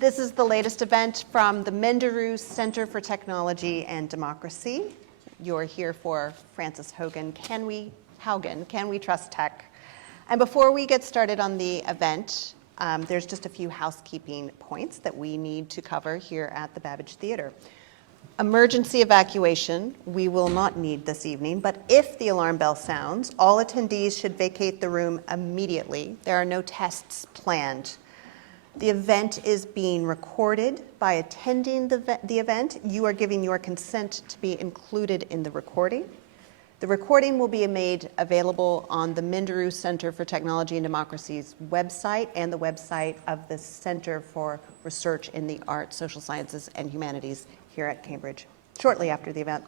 This is the latest event from the Minderoo Centre for Technology and Democracy. You're here for Frances Haugen, Can We Trust Tech? And before we get started on the event, there's just a few housekeeping points that we need to cover here at the Babbage Theatre. Emergency evacuation, we will not need this evening, but if the alarm bell sounds, all attendees should vacate the room immediately. There are no tests planned. The event is being recorded. By attending the event, you are giving your consent to be included in the recording. The recording will be made available on the Minderoo Centre for Technology and Democracy's website and the website of the Centre for Research in the Arts, Social Sciences, and Humanities here at Cambridge, shortly after the event.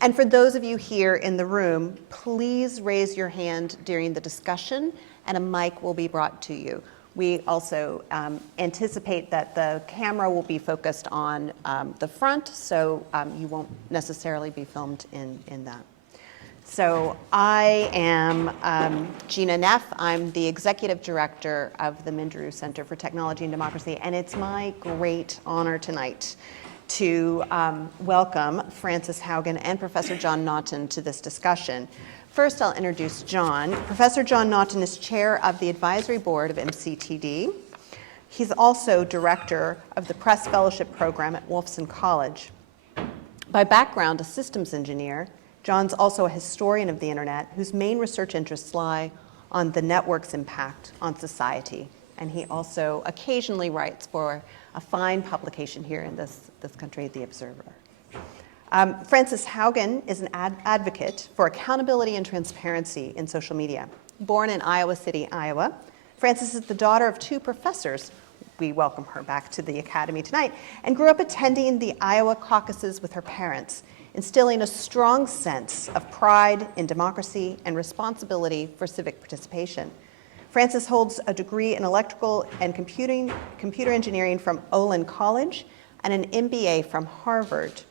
And for those of you here in the room, please raise your hand during the discussion and a mic will be brought to you. We also anticipate that the camera will be focused on the front, so you won't necessarily be filmed in that. So I am Gina Neff. I'm the Executive Director of the Minderoo Centre for Technology and Democracy, and it's my great honor tonight to welcome Frances Haugen and Professor John Naughton to this discussion. First, I'll introduce John. Professor John Naughton is chair of the advisory board of MCTD. He's also director of the Press Fellowship Program at Wolfson College. By background, a systems engineer, John's also a historian of the internet whose main research interests lie on the network's impact on society. And he also occasionally writes for a fine publication here in this country, The Observer. Frances Haugen is an advocate for accountability and transparency in social media. Born in Iowa City, Iowa, Frances is the daughter of two professors. We welcome her back to the Academy tonight, and grew up attending the Iowa caucuses with her parents, instilling a strong sense of pride in democracy and responsibility for civic participation. Frances holds a degree in electrical and computer engineering from Olin College and an MBA from Harvard.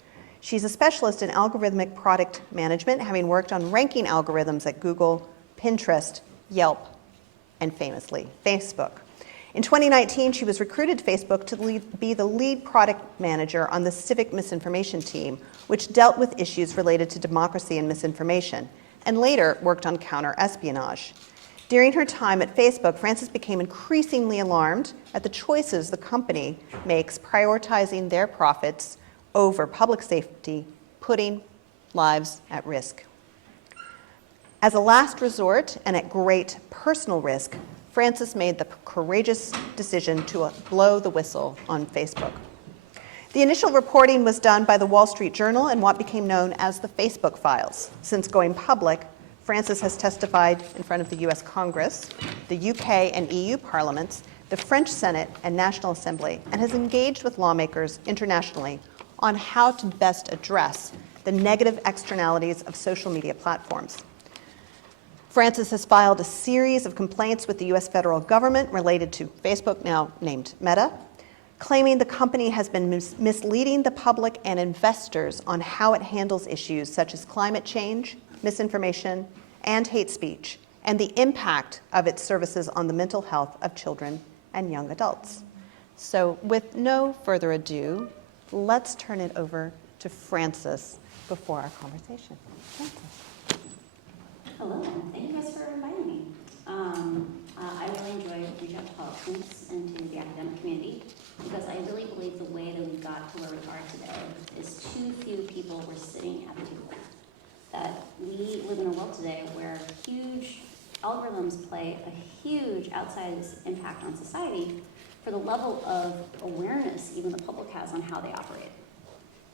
She's a specialist in algorithmic product management, having worked on ranking algorithms at Google, Pinterest, Yelp, and famously, Facebook. In 2019, she was recruited to Facebook to be the lead product manager on the civic misinformation team, which dealt with issues related to democracy and misinformation, and later worked on counter-espionage. During her time at Facebook, Frances became increasingly alarmed at the choices the company makes prioritizing their profits over public safety, putting lives at risk. As a last resort and at great personal risk, Frances made the courageous decision to blow the whistle on Facebook. The initial reporting was done by the Wall Street Journal and what became known as the Facebook Files. Since going public, Frances has testified in front of the US Congress, the UK and EU parliaments, the French Senate and National Assembly, and has engaged with lawmakers internationally on how to best address the negative externalities of social media platforms. Frances has filed a series of complaints with the US federal government related to Facebook, now named Meta, claiming the company has been misleading the public and investors on how it handles issues such as climate change, misinformation, and hate speech, and the impact of its services on the mental health of children and young adults. So with no further ado, let's turn it over to Frances before our conversation. Frances. Hello, thank you guys for inviting me. I really enjoy reaching out to politicians and to the academic community because I really believe the way that we got to where we are today is too few people were sitting at the table. That we live in a world today where huge algorithms play a huge outsized impact on society for the level of awareness even the public has on how they operate.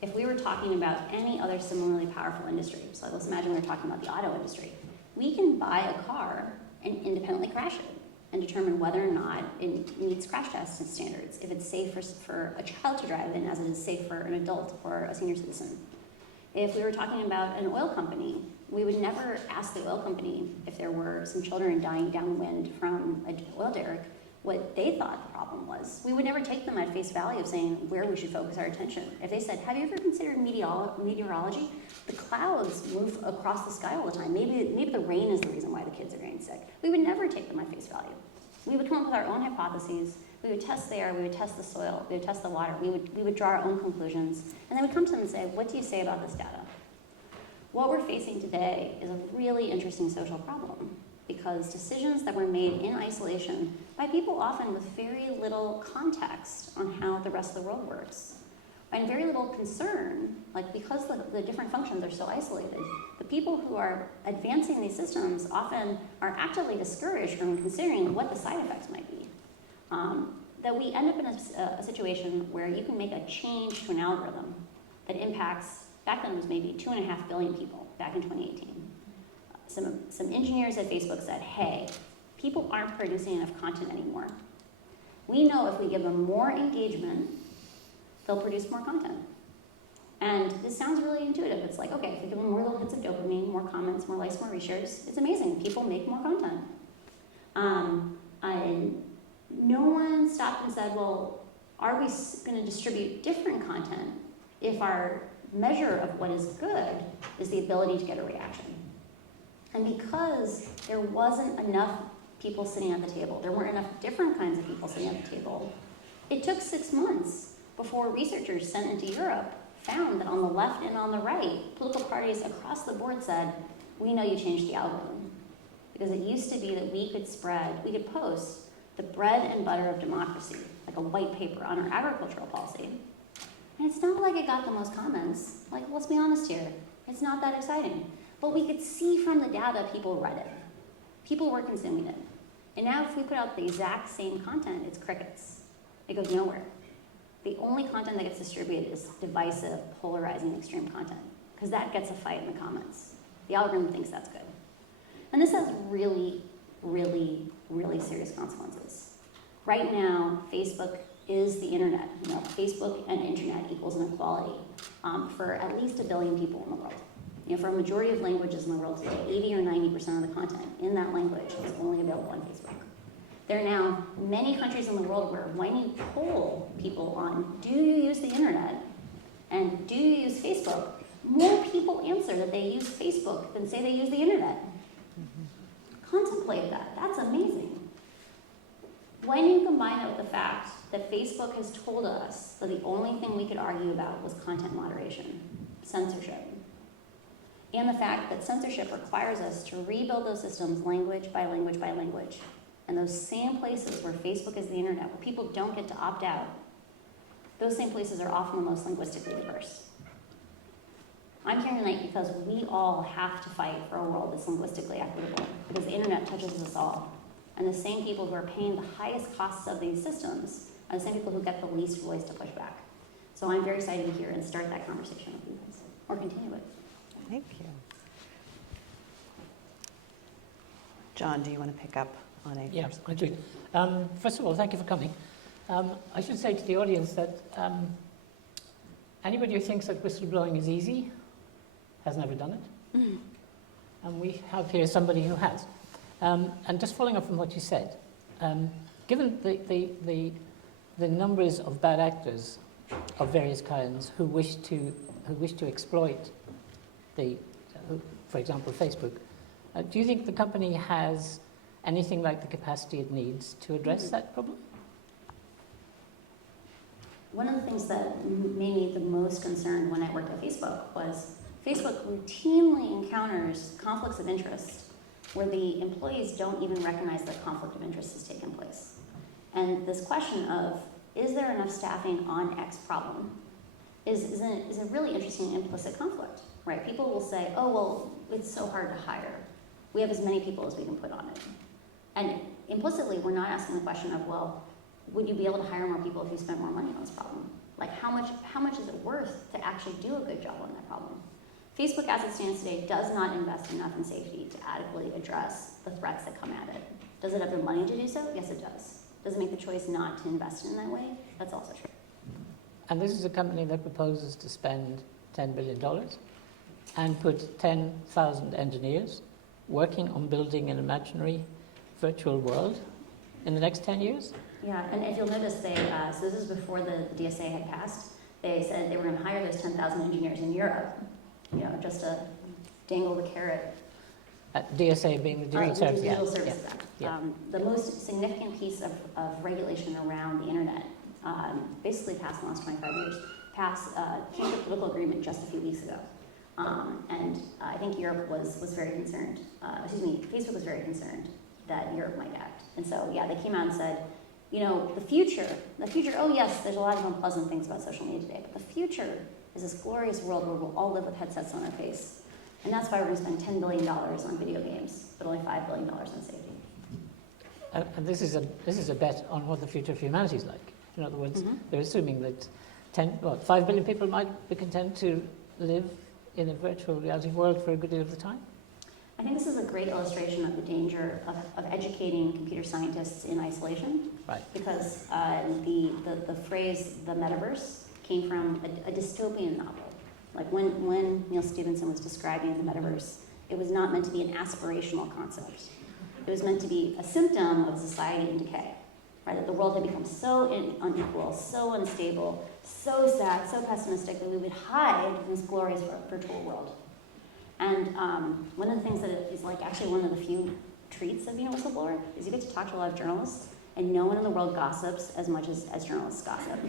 If we were talking about any other similarly powerful industry, so let's imagine we were talking about the auto industry, we can buy a car and independently crash it and determine whether or not it meets crash test standards, if it's safe for a child to drive in as it is safe for an adult or a senior citizen. If we were talking about an oil company, we would never ask the oil company if there were some children dying downwind from an oil derrick what they thought the problem was. We would never take them at face value of saying where we should focus our attention. If they said, have you ever considered meteorology? The clouds move across the sky all the time. Maybe the rain is the reason why the kids are getting sick. We would never take them at face value. We would come up with our own hypotheses We would test the air, we would test the soil, we would test the water, we would draw our own conclusions, and then we'd come to them and say, what do you say about this data? What we're facing today is a really interesting social problem, because decisions that were made in isolation by people often with very little context on how the rest of the world works, and very little concern, like because the different functions are so isolated, the people who are advancing these systems often are actively discouraged from considering what the side effects might be. That we end up in a situation where you can make a change to an algorithm that impacts, back then it was maybe 2.5 billion people, back in 2018. Some engineers at Facebook said, hey, people aren't producing enough content anymore. We know if we give them more engagement, they'll produce more content. And this sounds really intuitive. It's like, okay, if we give them more little hits of dopamine, more comments, more likes, more reshares, it's amazing. People make more content. No one stopped and said, well, are we going to distribute different content if our measure of what is good is the ability to get a reaction? And because there wasn't enough people sitting at the table, there weren't enough different kinds of people sitting at the table, it took 6 months before researchers sent into Europe found that on the left and on the right, political parties across the board said, we know you changed the algorithm. Because it used to be that we could post the bread and butter of democracy, like a white paper on our agricultural policy. And it's not like it got the most comments. Like, let's be honest here, it's not that exciting. But we could see from the data people read it. People were consuming it. And now if we put out the exact same content, it's crickets. It goes nowhere. The only content that gets distributed is divisive, polarizing, extreme content, because that gets a fight in the comments. The algorithm thinks that's good. And this has really, really, really serious consequences. Right now, Facebook is the internet. You know, Facebook and internet equals inequality for at least 1 billion people in the world. You know, for a majority of languages in the world today, 80 or 90% of the content in that language is only available on Facebook. There are now many countries in the world where when you poll people on, do you use the internet and do you use Facebook, more people answer that they use Facebook than say they use the internet. Contemplate that. That's amazing. When you combine it with the fact that Facebook has told us that the only thing we could argue about was content moderation, censorship, and the fact that censorship requires us to rebuild those systems language by language by language, and those same places where Facebook is the internet, where people don't get to opt out, those same places are often the most linguistically diverse. I'm here tonight because we all have to fight for a world that's linguistically equitable, because the internet touches us all. And the same people who are paying the highest costs of these systems are the same people who get the least voice to push back. So I'm very excited to be here and start that conversation with you guys, or continue it. Thank you. John, do you want to pick up on a Yeah, I do. First of all, thank you for coming. I should say to the audience that anybody who thinks that whistleblowing is easy has never done it. And we have here somebody who has. And just following up from what you said, given the numbers of bad actors of various kinds who wish to exploit for example, Facebook, do you think the company has anything like the capacity it needs to address that problem? One of the things that made me the most concerned when I worked at Facebook was Facebook routinely encounters conflicts of interest where the employees don't even recognize that conflict of interest has taken place. And this question of, is there enough staffing on X problem, is a really interesting implicit conflict, right? People will say, oh, well, it's so hard to hire. We have as many people as we can put on it. And implicitly, we're not asking the question of, well, would you be able to hire more people if you spent more money on this problem? Like, how much is it worth to actually do a good job on that problem? Facebook, as it stands today, does not invest enough in safety to adequately address the threats that come at it. Does it have the money to do so? Yes, it does. Does it make the choice not to invest in that way? That's also true. And this is a company that proposes to spend $10 billion and put 10,000 engineers working on building an imaginary virtual world in the next 10 years? Yeah, and if you'll notice, so this is before the DSA had passed, they said they were going to hire those 10,000 engineers in Europe, you know, just to dangle the carrot. DSA being the Digital Services Act. Digital Services Act. Yeah. The most significant piece of regulation around the internet, basically passed in the last 25 years, came to a political agreement just a few weeks ago. And I think Europe was very concerned, Facebook was very concerned that Europe might act. And so, yeah, they came out and said, you know, the future, oh yes, there's a lot of unpleasant things about social media today, but the future is this glorious world where we'll all live with headsets on our face. And that's why we're going to spend $10 billion on video games, but only $5 billion on safety. And this is a bet on what the future of humanity is like. In other words, they're assuming that 5 billion people might be content to live in a virtual reality world for a good deal of the time. I think this is a great illustration of the danger of educating computer scientists in isolation. Right. Because the phrase "the metaverse" came from a dystopian novel. Like when Neil Stephenson was describing the metaverse, it was not meant to be an aspirational concept. It was meant to be a symptom of society in decay. Right? That the world had become so unequal, so unstable, so sad, so pessimistic that we would hide in this glorious virtual world. And one of the things that is like actually one of the few treats of being a whistleblower is you get to talk to a lot of journalists, and no one in the world gossips as much as journalists gossip.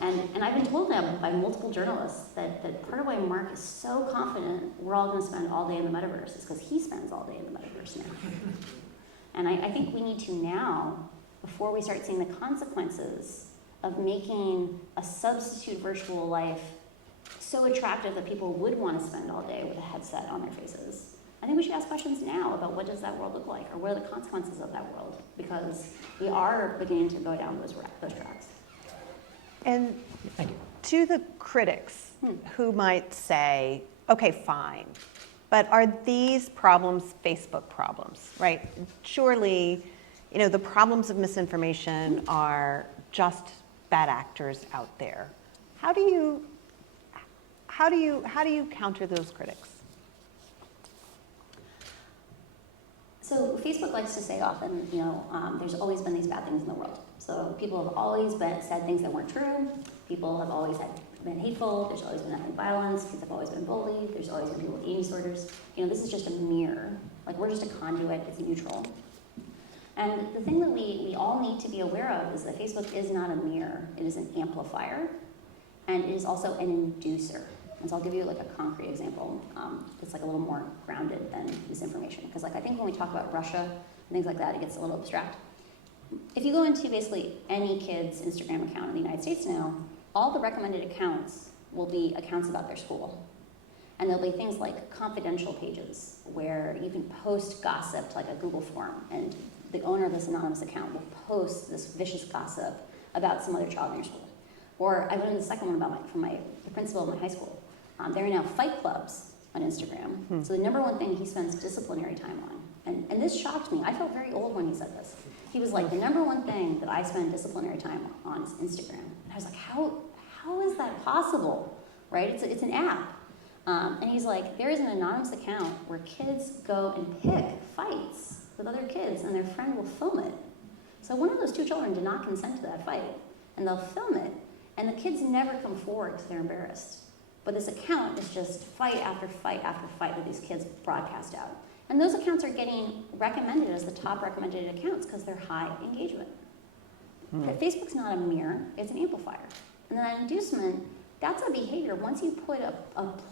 and I've been told now by multiple journalists that part of why Mark is so confident we're all going to spend all day in the metaverse is because he spends all day in the metaverse now. And I think we need to now, before we start seeing the consequences of making a substitute virtual life so attractive that people would want to spend all day with a headset on their faces, I think we should ask questions now about what does that world look like, or what are the consequences of that world, because we are beginning to go down those tracks. And Thank you. to the critics who might say, okay, fine, but are these problems Facebook problems, right? Surely, you know, the problems of misinformation are just bad actors out there. How do you counter those critics? So Facebook likes to say often, you know, there's always been these bad things in the world. So people have always said things that weren't true. People have always been hateful. There's always been ethnic violence. Kids have always been bullied. There's always been people with eating disorders. You know, this is just a mirror. Like, we're just a conduit. It's neutral. And the thing that we all need to be aware of is that Facebook is not a mirror. It is an amplifier, and it is also an inducer. And so I'll give you like a concrete example that's like a little more grounded than misinformation. Because like I think when we talk about Russia and things like that, it gets a little abstract. If you go into basically any kid's Instagram account in the United States now, all the recommended accounts will be accounts about their school. And there'll be things like confidential pages where you can post gossip to like a Google form, and the owner of this anonymous account will post this vicious gossip about some other child in your school. Or I learned the second one about the principal of my high school. There are now fight clubs on Instagram. So the number one thing he spends disciplinary time on, and this shocked me. I felt very old when he said this. He was like, the number one thing that I spend disciplinary time on is Instagram. And I was like, how is that possible, right? It's an app. And he's like, there is an anonymous account where kids go and pick fights with other kids, and their friend will film it. So one of those two children did not consent to that fight, and they'll film it, and the kids never come forward because they're embarrassed. But this account is just fight after fight after fight that these kids broadcast out. And those accounts are getting recommended as the top recommended accounts because they're high engagement. But Facebook's not a mirror, it's an amplifier. And then that inducement, that's a behavior. Once you put a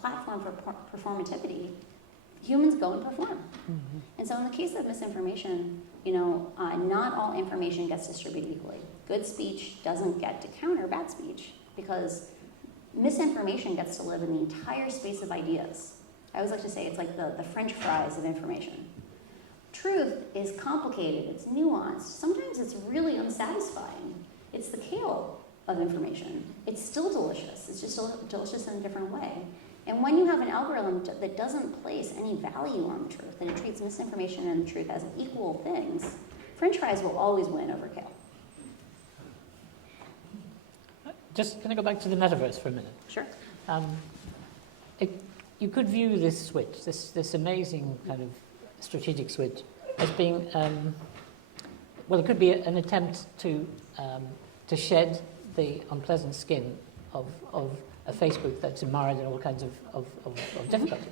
platform for performativity, humans go and perform. And so in the case of misinformation, you know, not all information gets distributed equally. Good speech doesn't get to counter bad speech because misinformation gets to live in the entire space of ideas. I always like to say it's like the French fries of information. Truth is complicated, it's nuanced. Sometimes it's really unsatisfying. It's the kale of information. It's still delicious. It's just delicious in a different way. And when you have an algorithm that doesn't place any value on the truth, and it treats misinformation and the truth as equal things, French fries will always win over kale. Just going to go back to the metaverse for a minute. Sure. You could view this switch, this amazing kind of strategic switch, as being, well, it could be an attempt to shed the unpleasant skin of a Facebook that's mired in all kinds of difficulties.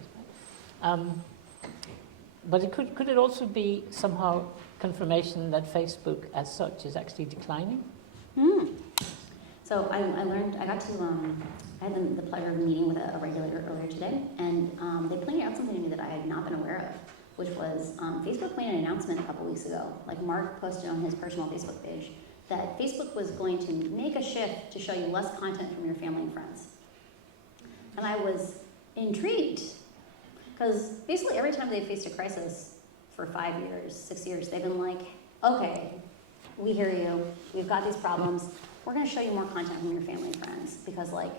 But could it also be somehow confirmation that Facebook as such is actually declining? So I had the pleasure of meeting with a regulator earlier today, and they pointed out something to me that I had not been aware of, which was Facebook made an announcement a couple weeks ago, like Mark posted on his personal Facebook page, that Facebook was going to make a shift to show you less content from your family and friends. And I was intrigued, because basically every time they've faced a crisis for 5 years, 6 years, they've been like, okay, we hear you, we've got these problems, we're gonna show you more content from your family and friends, because like,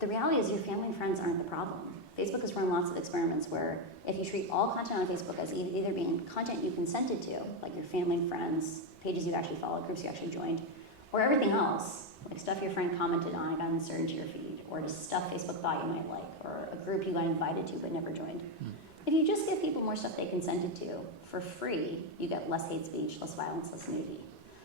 the reality is your family and friends aren't the problem. Facebook has run lots of experiments where if you treat all content on Facebook as either being content you consented to, like your family and friends, pages you actually followed, groups you actually joined, or everything else, like stuff your friend commented on and got inserted into your feed, or just stuff Facebook thought you might like, or a group you got invited to but never joined. If you just give people more stuff they consented to for free, you get less hate speech, less violence, less nudity.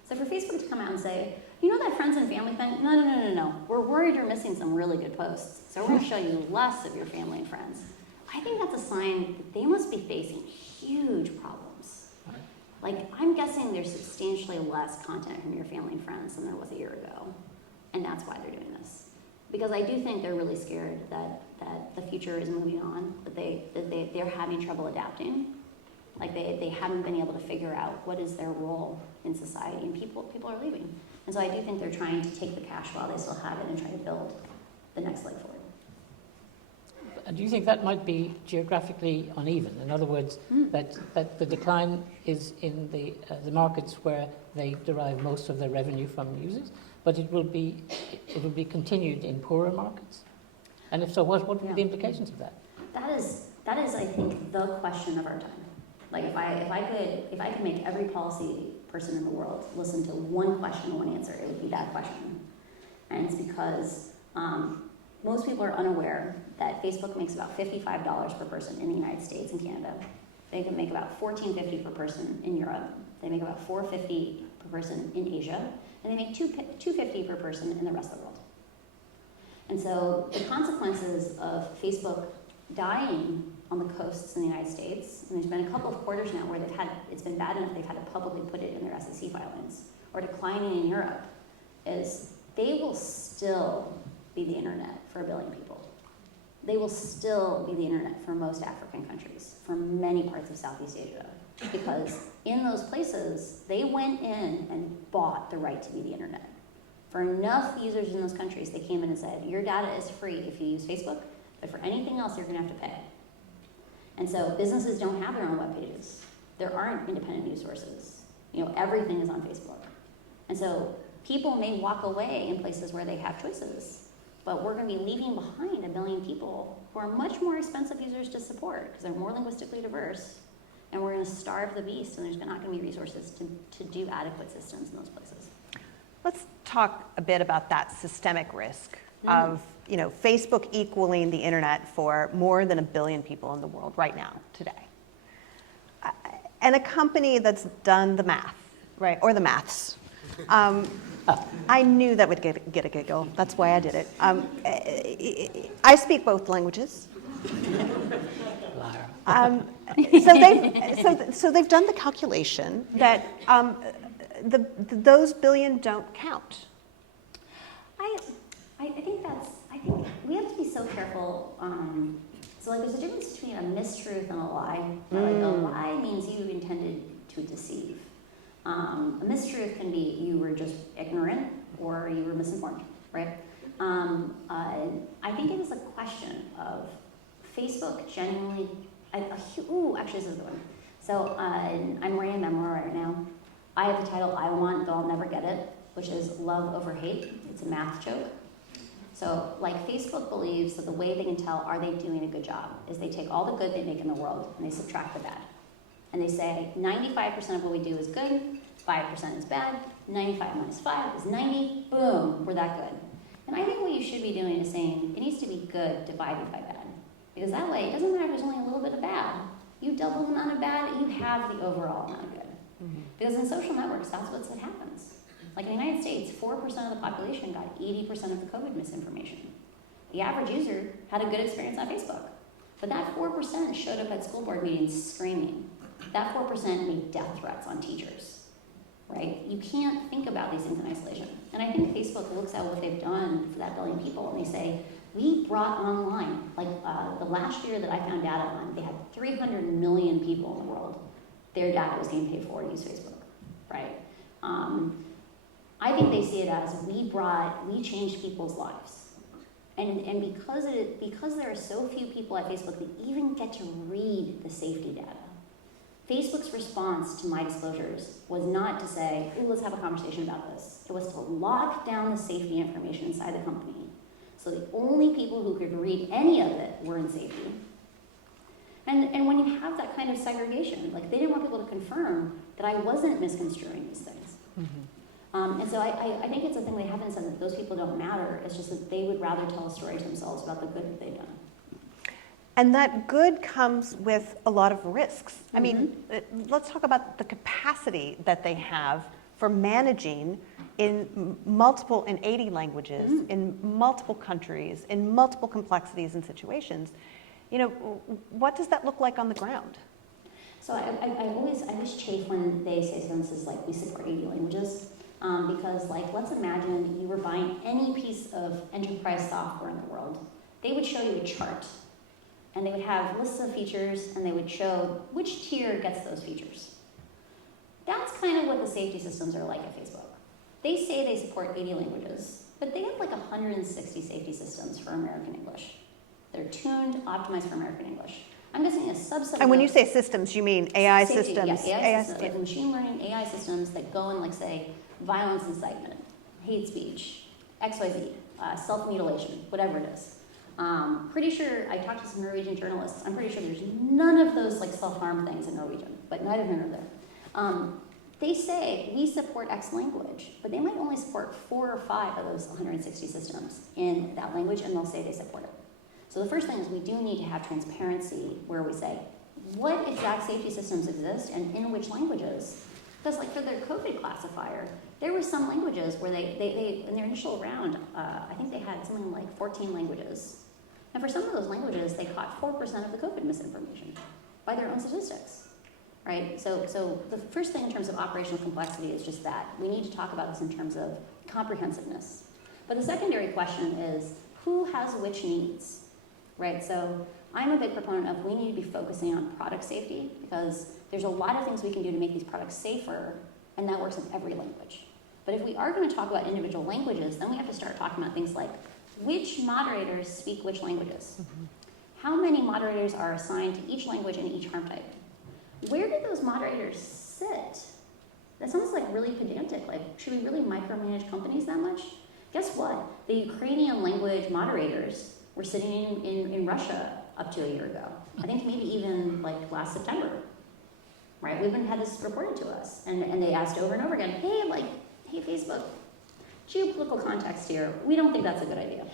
So for Facebook to come out and say, you know that friends and family thing? No. We're worried you're missing some really good posts, so we're gonna show you less of your family and friends. I think that's a sign that they must be facing huge problems. Like, I'm guessing there's substantially less content from your family and friends than there was a year ago, and that's why they're doing this. Because I do think they're really scared that the future is moving on, that they're having trouble adapting. Like they haven't been able to figure out what is their role in society, and people are leaving. And so I do think they're trying to take the cash while they still have it and try to build the next leg forward. Do you think that might be geographically uneven? In other words, that the decline is in the markets where they derive most of their revenue from users, but it will be continued in poorer markets? And if so, what would be the implications of that? That is, I think, the question of our time. Like if I could make every policy person in the world listen to one question, one answer, it would be that question. And it's because most people are unaware that Facebook makes about $55 per person in the United States and Canada. They can make about $14.50 per person in Europe. They make about $4.50 per person in Asia, and they make $2.50 per person in the rest of the world. And so the consequences of Facebook dying on the coasts in the United States, and there's been a couple of quarters now where it's been bad enough they've had to publicly put it in their SEC filings, or declining in Europe, is they will still be the internet for 1 billion people. They will still be the internet for most African countries, for many parts of Southeast Asia, because in those places, they went in and bought the right to be the internet. For enough users in those countries, they came in and said, your data is free if you use Facebook, but for anything else, you're gonna have to pay. And so businesses don't have their own web pages. There aren't independent news sources. You know, everything is on Facebook. And so people may walk away in places where they have choices, but we're gonna be leaving behind 1 billion people who are much more expensive users to support because they're more linguistically diverse, and we're gonna starve the beast, and there's not gonna be resources to do adequate systems in those places. Let's talk a bit about that systemic risk of Facebook equaling the internet for more than 1 billion people in the world right now, today. And a company that's done the math, right, or the maths. I knew that would get a giggle. That's why I did it. I speak both languages. Liar. So they've done the calculation that those billion don't count. I think we have to be so careful. So like there's a difference between a mistruth and a lie. Like a lie means you intended to deceive. A mistruth can be you were just ignorant or you were misinformed, right? I think it is a question of Facebook genuinely, actually this is the one. So I'm writing a memoir right now. I have the title, I Want Though I'll Never Get It, which is Love Over Hate. It's a math joke. So like Facebook believes that the way they can tell are they doing a good job is they take all the good they make in the world and they subtract the bad. And they say 95% of what we do is good, 5% is bad, 95 minus 5 is 90, boom, we're that good. And I think what you should be doing is saying it needs to be good divided by bad. Because that way, it doesn't matter if there's only a little bit of bad. You double the amount of bad, you have the overall amount of good. Because in social networks, that's what happens. Like in the United States, 4% of the population got 80% of the COVID misinformation. The average user had a good experience on Facebook. But that 4% showed up at school board meetings screaming. That 4% made death threats on teachers, right? You can't think about these things in isolation. And I think Facebook looks at what they've done for that billion people and they say, we brought online, like the last year that I found data on, they had 300 million people in the world. Their data was getting paid for to use Facebook, right? I think they see it as we changed people's lives. And because there are so few people at Facebook that even get to read the safety data, Facebook's response to my disclosures was not to say, ooh, let's have a conversation about this. It was to lock down the safety information inside the company. So the only people who could read any of it were in safety. And when you have that kind of segregation, like they didn't want people to confirm that I wasn't misconstruing these things. Mm-hmm. And so I think it's a thing they haven't said that those people don't matter. It's just that they would rather tell a story to themselves about the good that they've done. And that good comes with a lot of risks. I mean, let's talk about the capacity that they have for managing in 80 languages, in multiple countries, in multiple complexities and situations. You know, what does that look like on the ground? So I always chafe when they say sentences like, we support 80 languages, because like, let's imagine you were buying any piece of enterprise software in the world. They would show you a chart, and they would have lists of features, and they would show which tier gets those features. That's kind of what the safety systems are like at Facebook. They say they support 80 languages, but they have like 160 safety systems for American English. They're tuned, optimized for American English. I'm just saying a subset. And when you say systems, you mean AI safety, systems? Yeah, AI systems, like machine learning AI systems that go and like say violence incitement, hate speech, XYZ, self-mutilation, whatever it is. Pretty sure, I talked to some Norwegian journalists, I'm pretty sure there's none of those like self-harm things in Norwegian, but neither here nor there. They say we support X language, but they might only support 4 or 5 of those 160 systems in that language, and they'll say they support it. So the first thing is we do need to have transparency where we say what exact safety systems exist and in which languages. Because like for their COVID classifier, there were some languages where they in their initial round, I think they had something like 14 languages. And for some of those languages, they caught 4% of the COVID misinformation by their own statistics. Right? So the first thing in terms of operational complexity is just that. We need to talk about this in terms of comprehensiveness. But the secondary question is, who has which needs? Right? So I'm a big proponent of we need to be focusing on product safety because there's a lot of things we can do to make these products safer, and that works in every language. But if we are going to talk about individual languages, then we have to start talking about things like which moderators speak which languages? How many moderators are assigned to each language and each harm type? Where do those moderators sit? That sounds like really pedantic. Like, should we really micromanage companies that much? Guess what? The Ukrainian language moderators were sitting in Russia up to a year ago. I think maybe even like last September, right? We even had this reported to us. And they asked over and over again, hey Facebook, geopolitical context here. We don't think that's a good idea.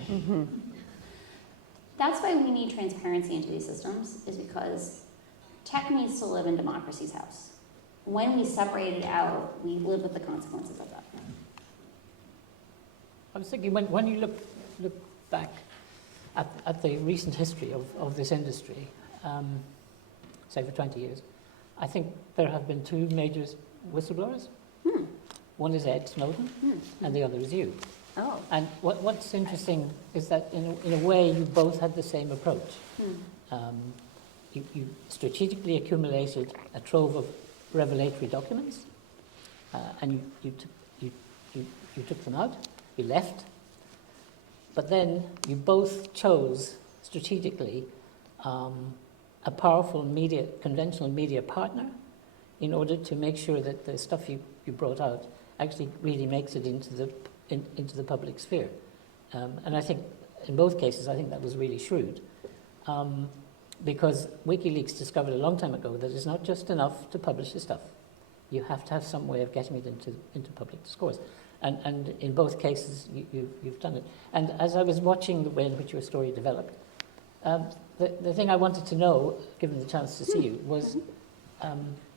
That's why we need transparency into these systems, is because tech needs to live in democracy's house. When we separate it out, we live with the consequences of that. I was thinking, when you look back at the recent history of this industry, say for 20 years, I think there have been 2 major whistleblowers. One is Ed Snowden, and the other is you. Oh. And what's interesting is that in a way you both had the same approach. You strategically accumulated a trove of revelatory documents, and you took them out, you left, but then you both chose strategically a powerful conventional media partner in order to make sure that the stuff you brought out actually really makes it into the public sphere. And I think in both cases, I think that was really shrewd. Because WikiLeaks discovered a long time ago that it's not just enough to publish the stuff. You have to have some way of getting it into public discourse. And in both cases, you've done it. And as I was watching the way in which your story developed, the thing I wanted to know, given the chance to see you, was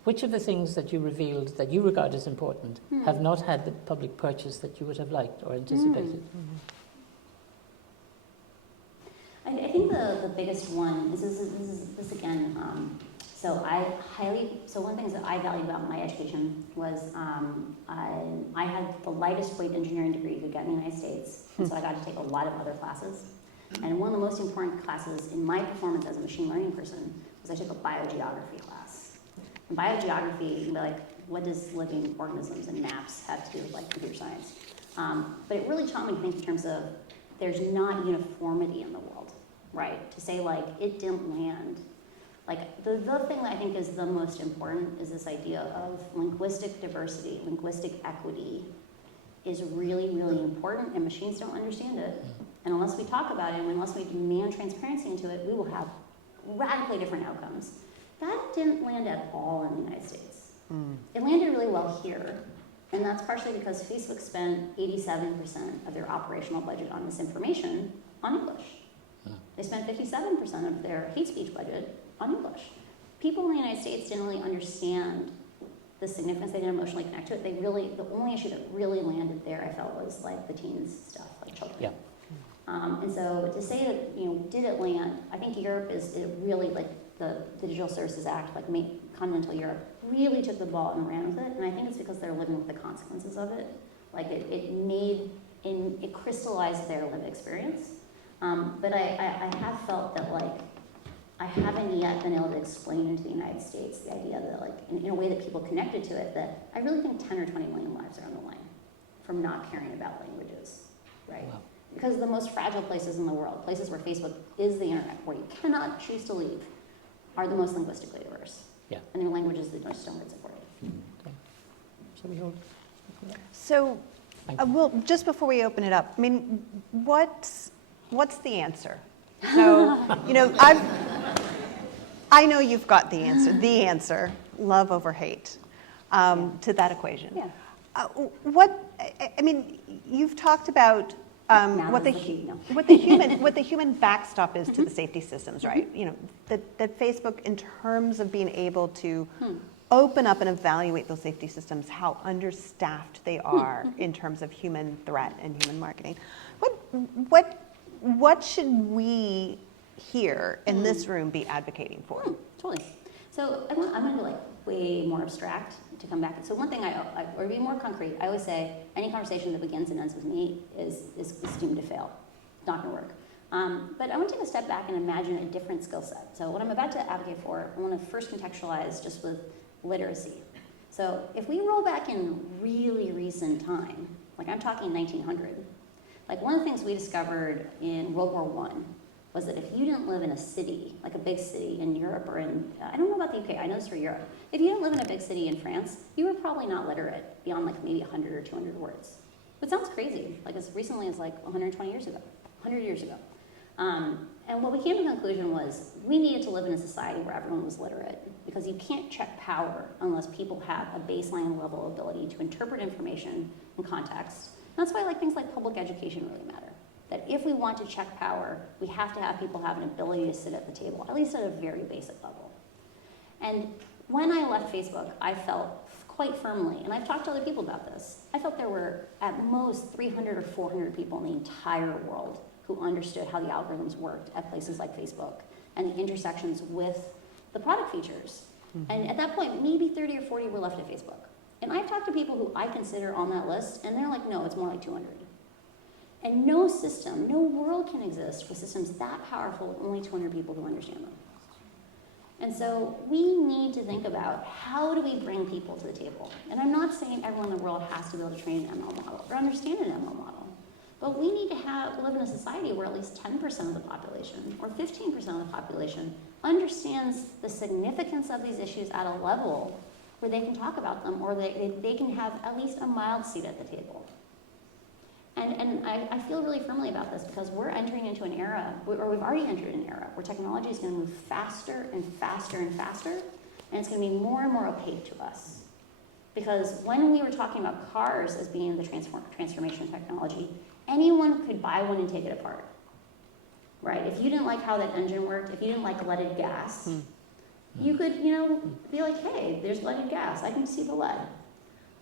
which of the things that you revealed that you regard as important have not had the public purchase that you would have liked or anticipated? I think the the biggest one, this again, so one of the things that I valued about my education was I had the lightest weight engineering degree you could get in the United States, and so I got to take a lot of other classes. And one of the most important classes in my performance as a machine learning person was I took a biogeography class. In biogeography, you can be like, what does living organisms and maps have to do with like computer science? But it really taught me to think in terms of there's not uniformity in the world, right? To say like, it didn't land. Like the thing that I think is the most important is this idea of linguistic diversity, linguistic equity is really, really important, and machines don't understand it. And unless we talk about it, and unless we demand transparency into it, we will have radically different outcomes. That didn't land at all in the United States. It landed really well here, and that's partially because Facebook spent 87% of their operational budget on misinformation on English. They spent 57% of their hate speech budget on English. People in the United States didn't really understand the significance. They didn't emotionally connect to it. The only issue that really landed there, I felt, was like the teens stuff, like children. Yeah. And so to say that, did it land? I think Europe it really, like the Digital Services Act, like continental Europe, really took the ball and ran with it. And I think it's because they're living with the consequences of it. Like it crystallized their lived experience. But I have felt that like I haven't yet been able to explain into the United States the idea that like in a way that people connected to it, that I really think 10 or 20 million lives are on the line from not caring about languages, right? Wow. Because the most fragile places in the world, places where Facebook is the internet, where you cannot choose to leave, are the most linguistically diverse. Yeah. And their languages that just don't get supported. Okay. So we hold. So, well, just before we open it up, I mean, what's the answer? So, I know you've got the answer. The answer, love over hate, to that equation. Yeah. You've talked about what the human backstop is to the safety systems, right? That Facebook, in terms of being able to open up and evaluate those safety systems, how understaffed they are in terms of human threat and human marketing. What should we here in this room be advocating for? Totally. So I'm going to go like way more abstract to come back. So one thing or be more concrete, I always say any conversation that begins and ends with me is doomed to fail. It's not going to work. But I want to take a step back and imagine a different skill set. So what I'm about to advocate for, I want to first contextualize just with literacy. So if we roll back in really recent time, like I'm talking 1900, like one of the things we discovered in World War I was that if you didn't live in a city, like a big city in Europe or I don't know about the UK, I know this for Europe. If you didn't live in a big city in France, you were probably not literate beyond like maybe 100 or 200 words. It sounds crazy, like as recently as like 120 years ago, 100 years ago. And what we came to the conclusion was we needed to live in a society where everyone was literate, because you can't check power unless people have a baseline level ability to interpret information in context. And that's why things like public education really matter. That if we want to check power, we have to have people have an ability to sit at the table, at least at a very basic level. And when I left Facebook, I felt quite firmly, and I've talked to other people about this, I felt there were at most 300 or 400 people in the entire world who understood how the algorithms worked at places like Facebook and the intersections with the product features. And at that point, maybe 30 or 40 were left at Facebook. And I've talked to people who I consider on that list, and they're like, no, it's more like 200. And no system, no world can exist with systems that powerful with only 200 people who understand them. And so we need to think about how do we bring people to the table. And I'm not saying everyone in the world has to be able to train an ML model or understand an ML model. But we need to live in a society where at least 10% of the population or 15% of the population understands the significance of these issues at a level where they can talk about them, or they can have at least a mild seat at the table. And I feel really firmly about this because we're entering into an era, or we've already entered an era, where technology is going to move faster and faster and faster, and it's going to be more and more opaque to us. Because when we were talking about cars as being the transformation technology, anyone could buy one and take it apart, right? If you didn't like how that engine worked, if you didn't like leaded gas, you could, be like, hey, there's leaded gas, I can see the lead.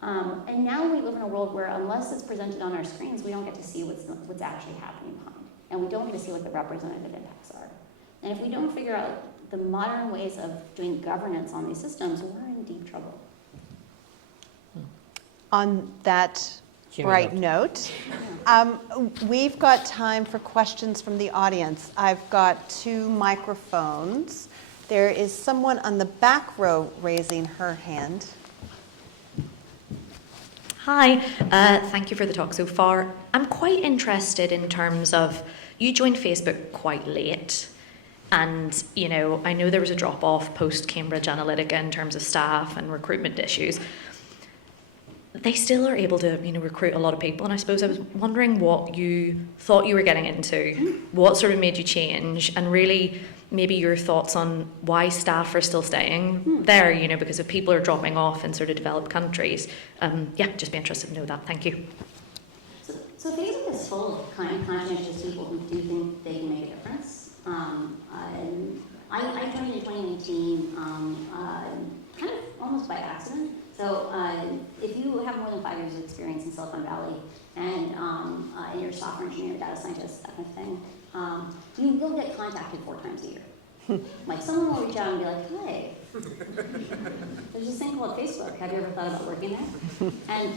And now we live in a world where unless it's presented on our screens, we don't get to see what's actually happening behind. And we don't get to see what the representative impacts are. And if we don't figure out the modern ways of doing governance on these systems, we're in deep trouble. On that Cheery bright note, we've got time for questions from the audience. I've got 2 microphones. There is someone on the back row raising her hand. Hi, thank you for the talk so far. I'm quite interested in terms of, you joined Facebook quite late, and I know there was a drop-off post-Cambridge Analytica in terms of staff and recruitment issues. They still are able to recruit a lot of people, and I suppose I was wondering what you thought you were getting into, what sort of made you change, and really maybe your thoughts on why staff are still staying there, because if people are dropping off in sort of developed countries. Just be interested to know that. Thank you. So Facebook is full of kind, conscientious people who do think they can make a difference. I joined in 2019, kind of almost by accident. So if you have more than 5 years of experience in Silicon Valley and you're a software engineer, data scientist, that kind of thing, you will get contacted 4 times a year. Like someone will reach out and be like, hey, there's this thing called Facebook. Have you ever thought about working there? And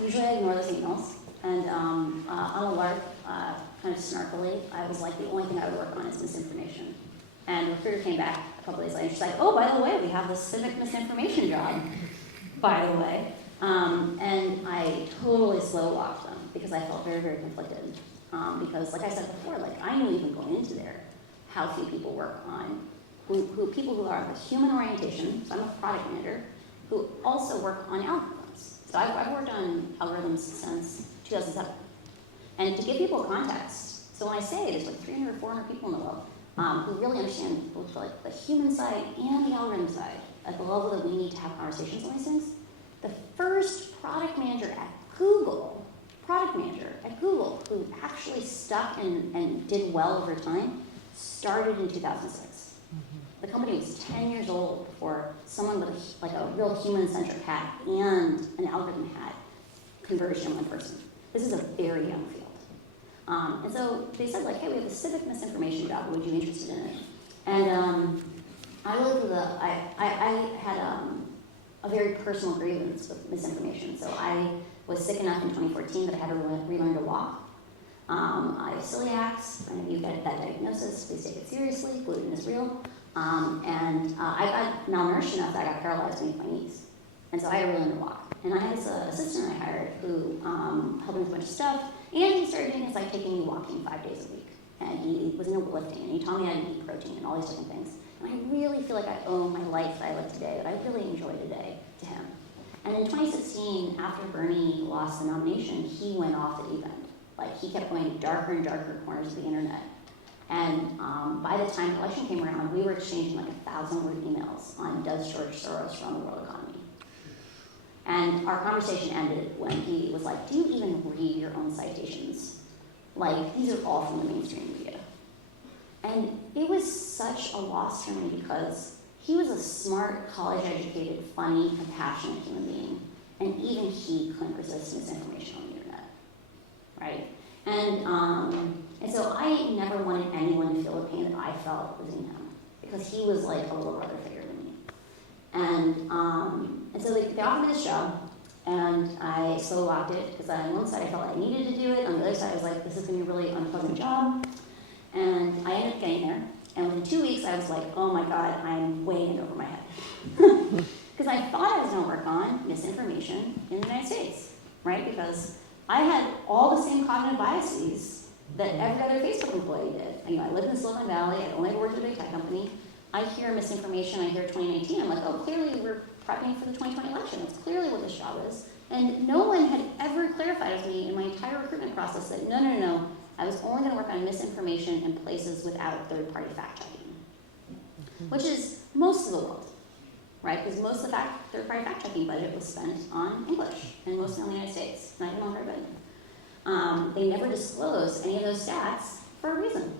usually I ignore those emails. And on a lark, kind of snarkily, I was like, the only thing I would work on is misinformation. And the recruiter came back a couple days later. She's like, oh, by the way, we have this civic misinformation job, by the way. And I totally slow walked them because I felt very, very conflicted. Because like I said before, I knew even going into there how few people work on, people who are of a human orientation, so I'm a product manager, who also work on algorithms. So I've worked on algorithms since 2007. And to give people context, so when I say there's 300 or 400 people in the world who really understand both the human side and the algorithm side at the level that we need to have conversations on these things, the first product manager at Google, who actually stuck and did well over time, started in 2006. The company was 10 years old before someone with a real human-centric hat and an algorithm hat converged in one person. This is a very young field. And so they said, hey, we have a civic misinformation job. Would you be interested in it? And I had a very personal grievance with misinformation. So I was sick enough in 2014 that I had to relearn to walk. I have celiacs. And if you get that diagnosis, please take it seriously. Gluten is real. And I got malnourished enough that I got paralyzed beneath my knees. And so I had to relearn to walk. And I had this assistant I hired who helped me with a bunch of stuff. And he started doing things like taking me walking 5 days a week. And he was into lifting. And he taught me how to eat protein and all these different things. And I really feel like I owe my life that I live today, that I really enjoy today, to him. And in 2016, after Bernie lost the nomination, he went off the deep end. He kept going to darker and darker corners of the internet. And by the time the election came around, we were exchanging 1,000-word emails on does George Soros run the world economy? And our conversation ended when he was like, do you even read your own citations? These are all from the mainstream media. And it was such a loss for me because he was a smart, college-educated, funny, compassionate human being. And even he couldn't resist misinformation on the internet, right? And so I never wanted anyone to feel the pain that I felt losing him because he was like a little brother figure to me. And so they offered me this job, and I slow walked it because on one side I felt I needed to do it, on the other side I was like, this is going to be a really unpleasant job. And I ended up getting there, and within 2 weeks I was like, oh my God, I'm way in over my head. Because I thought I was going to work on misinformation in the United States, right? Because I had all the same cognitive biases that every other Facebook employee did. I lived in Silicon Valley, I'd only worked at a big tech company. I hear misinformation, I hear 2019, I'm like, oh, clearly we're prepping for the 2020 election. That's clearly what this job is. And no one had ever clarified with me in my entire recruitment process that no, I was only going to work on misinformation in places without third-party fact-checking, which is most of the world, right? Because most of the third-party fact-checking budget was spent on English, and mostly on the United States, not even on Britain. They never disclosed any of those stats for a reason.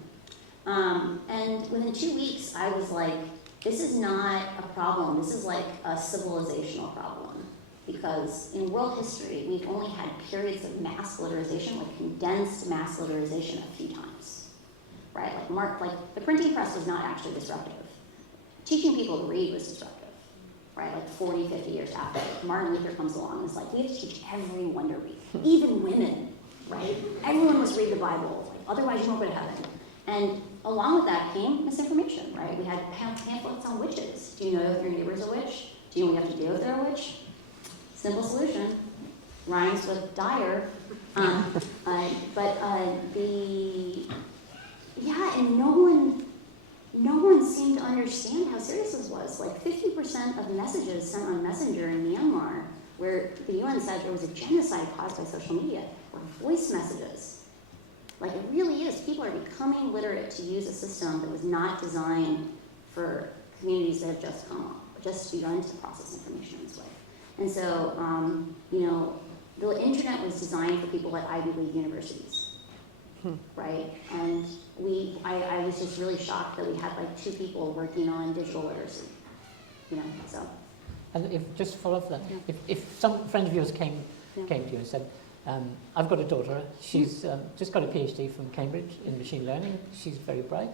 And within 2 weeks, I was like, this is not a problem. This is like a civilizational problem. Because in world history, we've only had periods of mass literization, condensed mass literization a few times. right? Like the printing press was not actually disruptive. Teaching people to read was disruptive, right? Like 40, 50 years after. Martin Luther comes along and is like, we have to teach everyone to read, even women, right? Everyone must read the Bible, like, otherwise you won't go to heaven. And along with that came misinformation, right? We had pamphlets on witches. Do you know if your neighbor's a witch? Do you know what you have to do if they're a witch? Simple solution, rhymes with dire. And no one seemed to understand how serious this was. Like 50% of messages sent on Messenger in Myanmar, where the UN said there was a genocide caused by social media, were voice messages. Like it really is. People are becoming literate to use a system that was not designed for communities that have just begun to process information in this way. And so, the internet was designed for people at Ivy League universities, right? And I was just really shocked that we had like 2 people working on digital literacy, so. And just to follow up that, if some friend of yours came to you and said, I've got a daughter, she's just got a PhD from Cambridge in machine learning, she's very bright,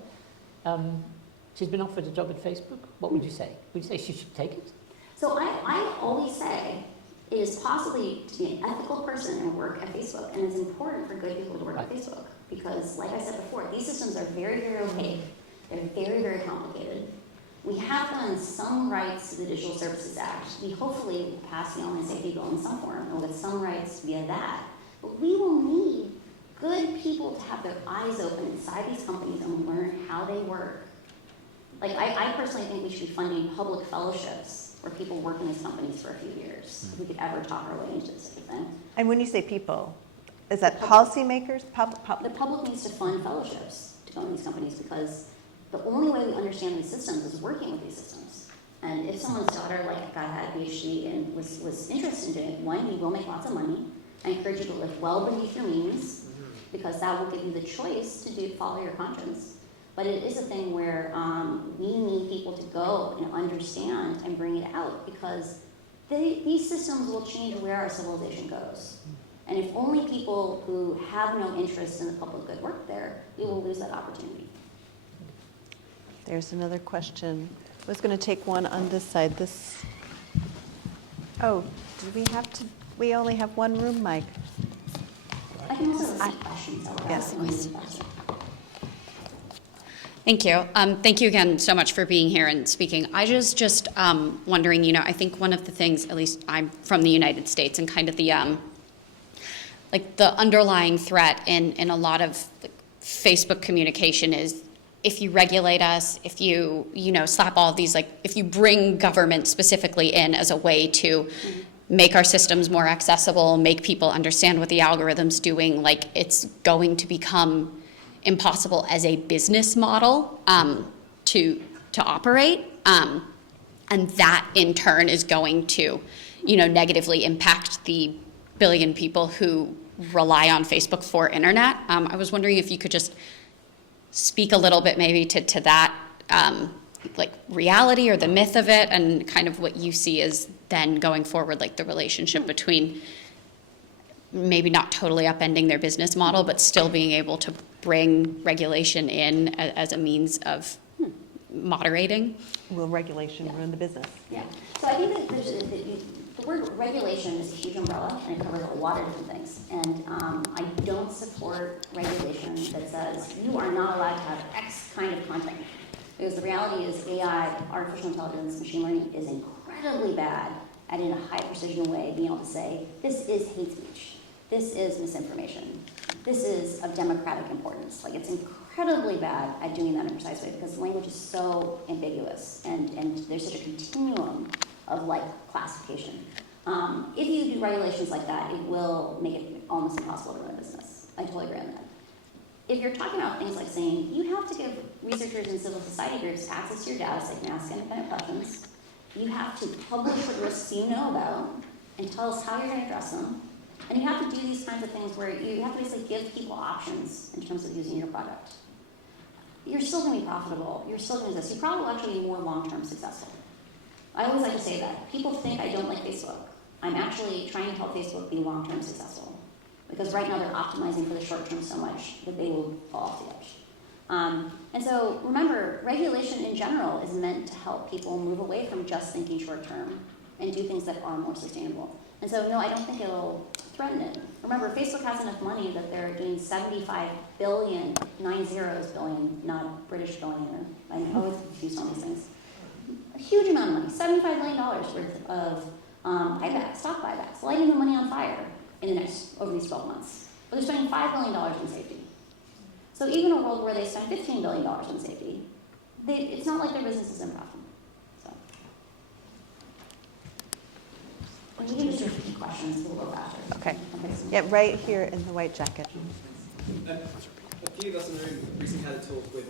she's been offered a job at Facebook, what would you say? Would you say she should take it? So I always say it is possibly to be an ethical person and work at Facebook, and it's important for good people to work at Facebook, because like I said before, these systems are very, very opaque, they're very, very complicated. We have done some rights to the Digital Services Act. We hopefully will pass the online safety bill in some form, and we'll get some rights via that. But we will need good people to have their eyes open inside these companies and learn how they work. Like, I personally think we should be funding public fellowships where people work in these companies for a few years, if we could ever talk our way into this sort of thing. And when you say people, is that policymakers? The public needs to fund fellowships to go in these companies, because the only way we understand these systems is working with these systems. And if someone's daughter had a PhD and was interested in it, one, you will make lots of money. I encourage you to live well beneath your means, because that will give you the choice to follow your conscience. But it is a thing where we need people to go and understand and bring it out, because these systems will change where our civilization goes. And if only people who have no interest in the public good work there, we will lose that opportunity. There's another question. I was going to take one on this side. Oh, do we have to? We only have one room, Mike. I can also receive questions. Yes, please. Thank you. Thank you again so much for being here and speaking. I just wondering, I think one of the things, at least I'm from the United States, and kind of the the underlying threat in a lot of Facebook communication is, if you regulate us, if you slap all of these, if you bring government specifically in as a way to make our systems more accessible, make people understand what the algorithm's doing, it's going to become impossible as a business model to operate, and that in turn is going to negatively impact the billion people who rely on Facebook for internet. I was wondering if you could just speak a little bit maybe to that reality or the myth of it, and kind of what you see as then going forward, the relationship between maybe not totally upending their business model, but still being able to bring regulation in as a means of moderating. Will regulation ruin the business? Yeah. So I think that the word regulation is a huge umbrella, and it covers a lot of different things. And I don't support regulation that says you are not allowed to have X kind of content. Because the reality is AI, artificial intelligence, machine learning, is incredibly bad at, in a high precision way, being able to say, this is hate speech, this is misinformation, this is of democratic importance. It's incredibly bad at doing that in a precise way, because the language is so ambiguous, and there's such a continuum of classification. If you do regulations like that, it will make it almost impossible to run a business. I totally agree on that. If you're talking about things like saying you have to give researchers and civil society groups access to your data so they can ask independent questions, you have to publish what risks you know about and tell us how you're going to address them, and you have to do these kinds of things where you have to basically give people options in terms of using your product. You're still going to be profitable. You're still going to exist. You probably will actually be more long-term successful. I always like to say that. People think I don't like Facebook. I'm actually trying to help Facebook be long-term successful, because right now they're optimizing for the short term so much that they will fall off the edge. And so remember, regulation in general is meant to help people move away from just thinking short term and do things that are more sustainable. And so no, I don't think it'll threaten it. Remember, Facebook has enough money that they're doing 75 billion, 9 zeros billion, not British billion. I'm always confused on these things. A huge amount of money, $75 billion worth of buybacks, stock buybacks, lighting the money on fire over these 12 months. But they're spending $5 billion in safety. So even a world where they spend $15 billion in safety, it's not like their business is in profit. So, when you can just repeat questions, we'll go faster. Okay. Yeah, right here in the white jacket. A few of us in the room recently had a talk with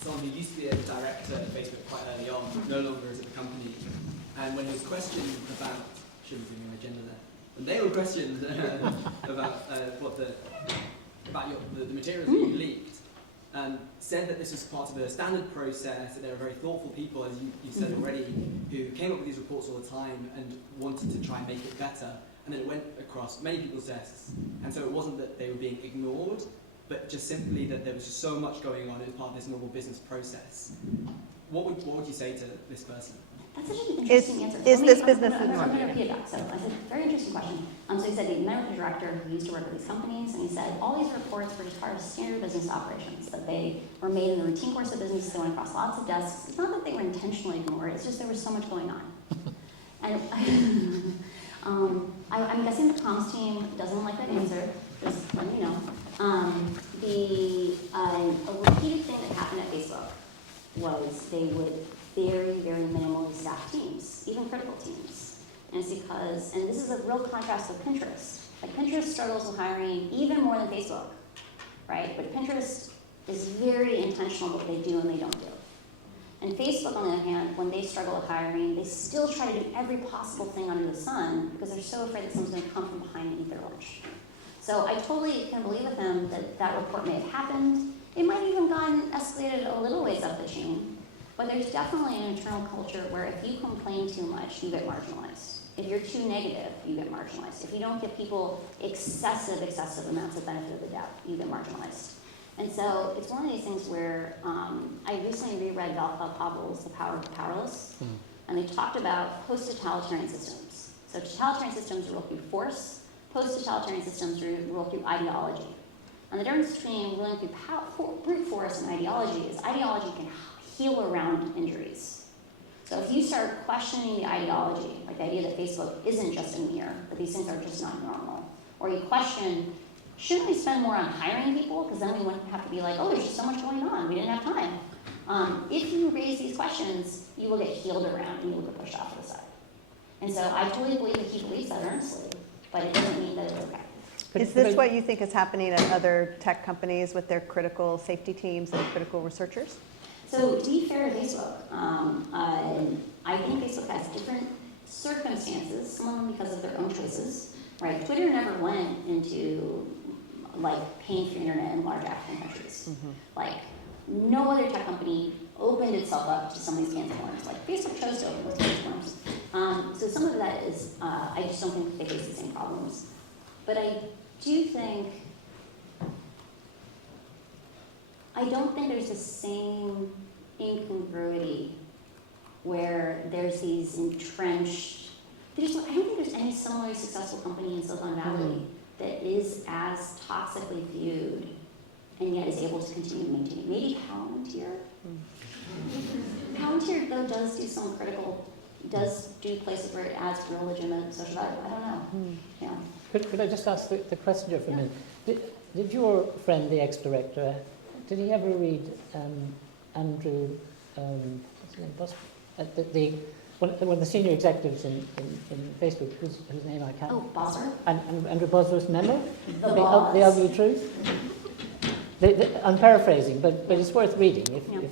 someone who used to be a director at Facebook quite early on, no longer is at the company. And when he was questioned about, shouldn't be doing an agenda there, and they were questioned about the materials that you leaked, and said that this was part of a standard process, that they were very thoughtful people, as you said already, who came up with these reports all the time and wanted to try and make it better. And then it went across many people's desks. And so it wasn't that they were being ignored, but just simply that there was just so much going on as part of this normal business process. What would you say to this person? That's such an interesting answer. Is this business I'm normal? going to repeat it back. So I said, very interesting question. So he said he met with a director who used to work with these companies, and he said all these reports were just part of standard business operations, that they were made in the routine course of business, they went across lots of desks. It's not that they were intentionally ignored, it's just there was so much going on. And I'm guessing the comms team doesn't like that answer, just let me know. A repeated thing that happened at Facebook was they would very, very minimally staff teams, even critical teams. And it's because, and this is a real contrast with Pinterest. Like Pinterest struggles with hiring even more than Facebook, right? But Pinterest is very intentional what they do and they don't do. And Facebook, on the other hand, when they struggle with hiring, they still try to do every possible thing under the sun because they're so afraid that someone's going to come from behind and eat their lunch. So I totally can believe with him that that report may have happened. It might have even gotten escalated a little ways up the chain. But there's definitely an internal culture where if you complain too much, you get marginalized. If you're too negative, you get marginalized. If you don't give people excessive amounts of benefit of the doubt, you get marginalized. And so it's one of these things where I recently reread Václav Havel's The Power of the Powerless, and they talked about post-totalitarian systems. So totalitarian systems rule through force, post-totalitarian systems rule through ideology. And the difference between ruling through brute force and ideology is ideology can heal around injuries. So if you start questioning the ideology, like the idea that Facebook isn't just a mirror, that these things are just not normal, or you question, shouldn't we spend more on hiring people? Because then we wouldn't have to be like, oh, there's just so much going on, we didn't have time. If you raise these questions, you will get healed around and you will get pushed off to the side. And so I totally believe that he believes that earnestly, but it doesn't mean that it's okay. Is this what you think is happening at other tech companies with their critical safety teams and critical researchers? So to be fair to Facebook, I think Facebook has different circumstances, some of them because of their own choices, right? Twitter never went into like paying for internet in large African countries. Like no other tech company opened itself up to some of these cancer forms. Like Facebook chose to open those cancer forms. So some of that is, I just don't think they face the same problems. But I don't think there's the same incongruity where there's these entrenched, I don't think there's any similarly successful company in Silicon Valley that is as toxically viewed and yet is able to continue to maintain it. Maybe Palantir? Palantir, though, does do places where it adds real legitimate social value. I don't know. Yeah. Could I just ask the question for a minute? Did your friend, the ex-director, did he ever read Andrew, what's his name, one of the senior executives in Facebook, whose name I can't... Oh, Bosworth? Andrew Bosworth's memo? The ugly truth? I'm paraphrasing, but it's worth reading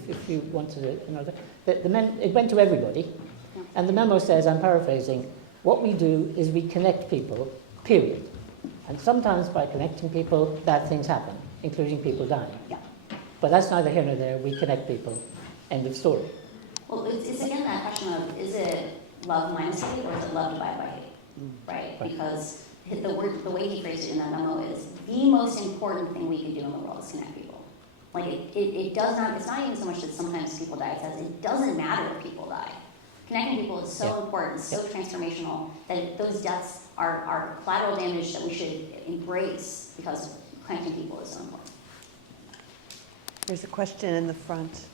if you wanted to. It went to everybody, and the memo says, I'm paraphrasing, what we do is we connect people, period. And sometimes by connecting people, bad things happen, including people dying. Yeah. But that's neither here nor there. We connect people. End of story. Well, it's again that question of, is it love minus hate or is it love divided by hate? Right? Because the way he phrased it in that memo is, the most important thing we could do in the world is connect people. Like it does not, it's not even so much that sometimes people die, it says it doesn't matter if people die. Connecting people is so important, so transformational, that those deaths are collateral damage that we should embrace because connecting people is so important. There's a question in the front.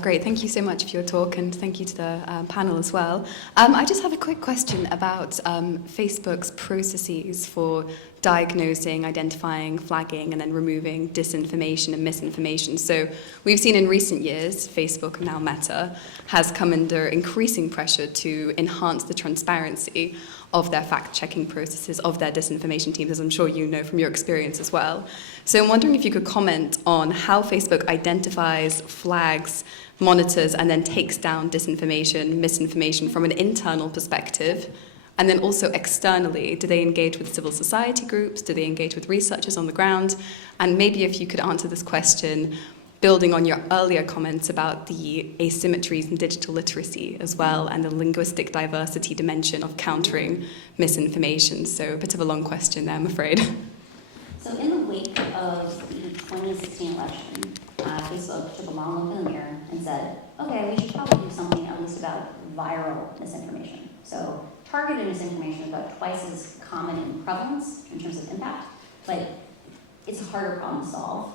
Great, thank you so much for your talk, and thank you to the panel as well. I just have a quick question about Facebook's processes for diagnosing, identifying, flagging, and then removing disinformation and misinformation. So we've seen in recent years, Facebook, now Meta, has come under increasing pressure to enhance the transparency of their fact-checking processes, of their disinformation teams, as I'm sure you know from your experience as well. So I'm wondering if you could comment on how Facebook identifies, flags, monitors, and then takes down disinformation, misinformation from an internal perspective, and then also externally. Do they engage with civil society groups? Do they engage with researchers on the ground? And maybe if you could answer this question, building on your earlier comments about the asymmetries in digital literacy as well, and the linguistic diversity dimension of countering misinformation. So a bit of a long question there, I'm afraid. So in the wake of the 2016 election, Facebook took a long look in the mirror and said, okay, we should probably do something at least about viral misinformation. So targeted misinformation is about twice as common in prevalence in terms of impact, but it's a harder problem to solve.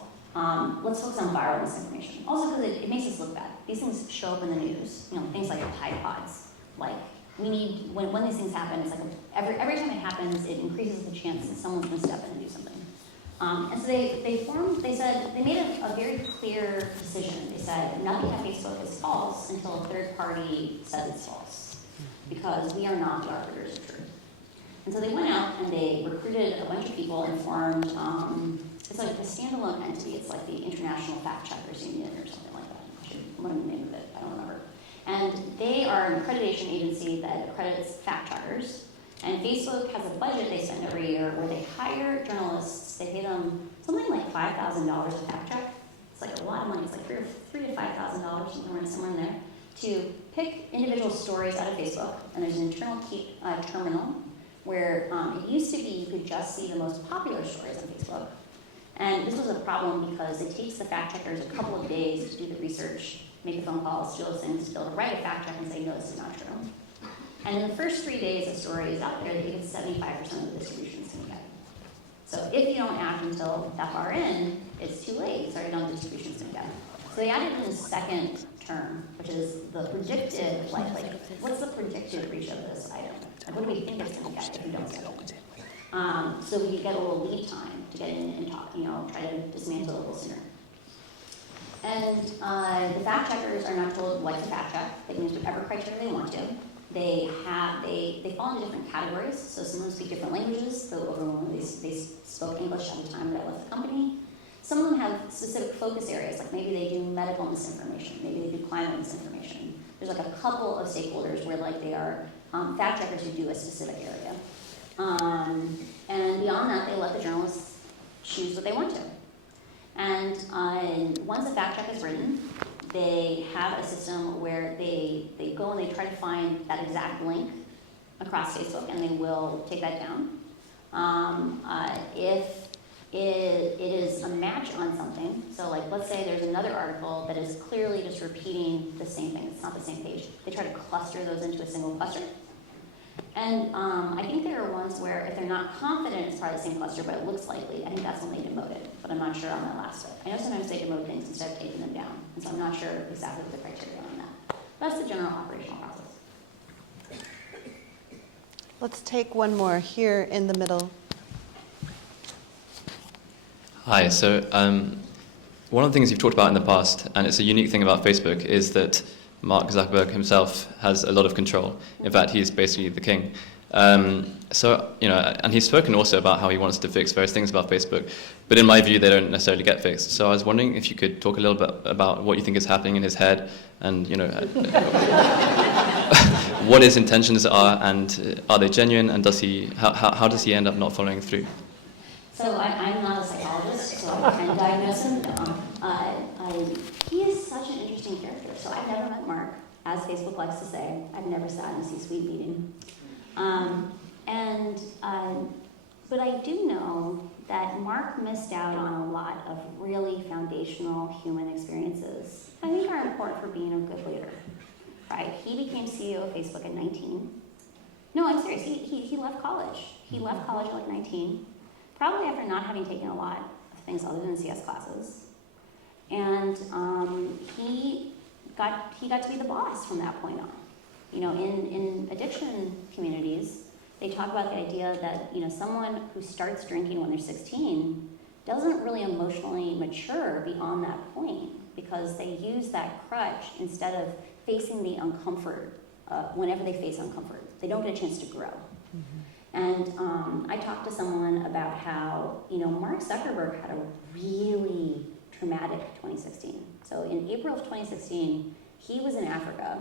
Let's focus on viral misinformation. Also because it makes us look bad. These things show up in the news, things like Tide Pods. Like, we need, when these things happen, it's like every time it happens, it increases the chance that someone's going to step in and do something. And so they made a very clear decision. They said nothing on Facebook is false until a third party says it's false, because we are not the arbiters of truth. And so they went out and they recruited a bunch of people and formed, it's like a standalone entity. It's like the International Fact Checkers Union or something like that. I should learn the name of it, I don't remember. And they are an accreditation agency that accredits fact checkers. And Facebook has a budget they spend every year where they hire journalists. They pay them something like $5,000 a fact check. It's like a lot of money. It's like $3,000 to $5,000, somewhere in there, to pick individual stories out of Facebook. And there's an internal terminal where it used to be you could just see the most popular stories on Facebook. And this was a problem because it takes the fact checkers a couple of days to do the research, make the phone calls, do those things, to be able to write a fact check and say, no, this is not true. And in the first 3 days a story is out there, they get 75% of the distribution it's going to get. So if you don't act until that far in, it's too late. It's already done the distribution it's going to get. So they added in the second term, which is the predicted, like what's the predicted reach of this item? Like, what do we think it's going to get if you don't set it? So we could get a little lead time to get in and talk, try to dismantle it a little sooner. And the fact checkers are not told what to fact check. They can use whatever criteria they want to. They fall into different categories. So some of them speak different languages. So overwhelmingly they spoke English at the time that I left the company. Some of them have specific focus areas, like maybe they do medical misinformation, maybe they do climate misinformation. There's like a couple of stakeholders where they are fact checkers who do a specific area. And beyond that, they let the journalists choose what they want to. And once a fact check is written, they have a system where they go and they try to find that exact link across Facebook, and they will take that down. If it is a match on something, so like let's say there's another article that is clearly just repeating the same thing, it's not the same page, they try to cluster those into a single cluster. And I think there are ones where if they're not confident it's part of the same cluster, but it looks likely, I think that's when they demote it, but I'm not sure on that last bit. I know sometimes they demote things instead of taking them down, and so I'm not sure exactly what the criteria on that. That's the general operational process. Let's take one more here in the middle. Hi, so one of the things you've talked about in the past, and it's a unique thing about Facebook, is that Mark Zuckerberg himself has a lot of control. In fact, he's basically the king. And he's spoken also about how he wants to fix various things about Facebook, but in my view, they don't necessarily get fixed. So I was wondering if you could talk a little bit about what you think is happening in his head, and what his intentions are, and are they genuine, and how does he end up not following through? So I'm not a psychologist, so I can't diagnose him. He is such an interesting character. So I've never met Mark, as Facebook likes to say. I've never sat in a C-suite meeting. But I do know that Mark missed out on a lot of really foundational human experiences I think are important for being a good leader, right? He became CEO of Facebook at 19. No, I'm serious, he left college. He left college at like 19, probably after not having taken a lot of things other than CS classes. And he got to be the boss from that point on. You know, in addiction communities, they talk about the idea that, you know, someone who starts drinking when they're 16 doesn't really emotionally mature beyond that point because they use that crutch instead of facing the uncomfort whenever they face uncomfort. They don't get a chance to grow. And I talked to someone about how, you know, Mark Zuckerberg had a really traumatic 2016. So in April of 2016, he was in Africa,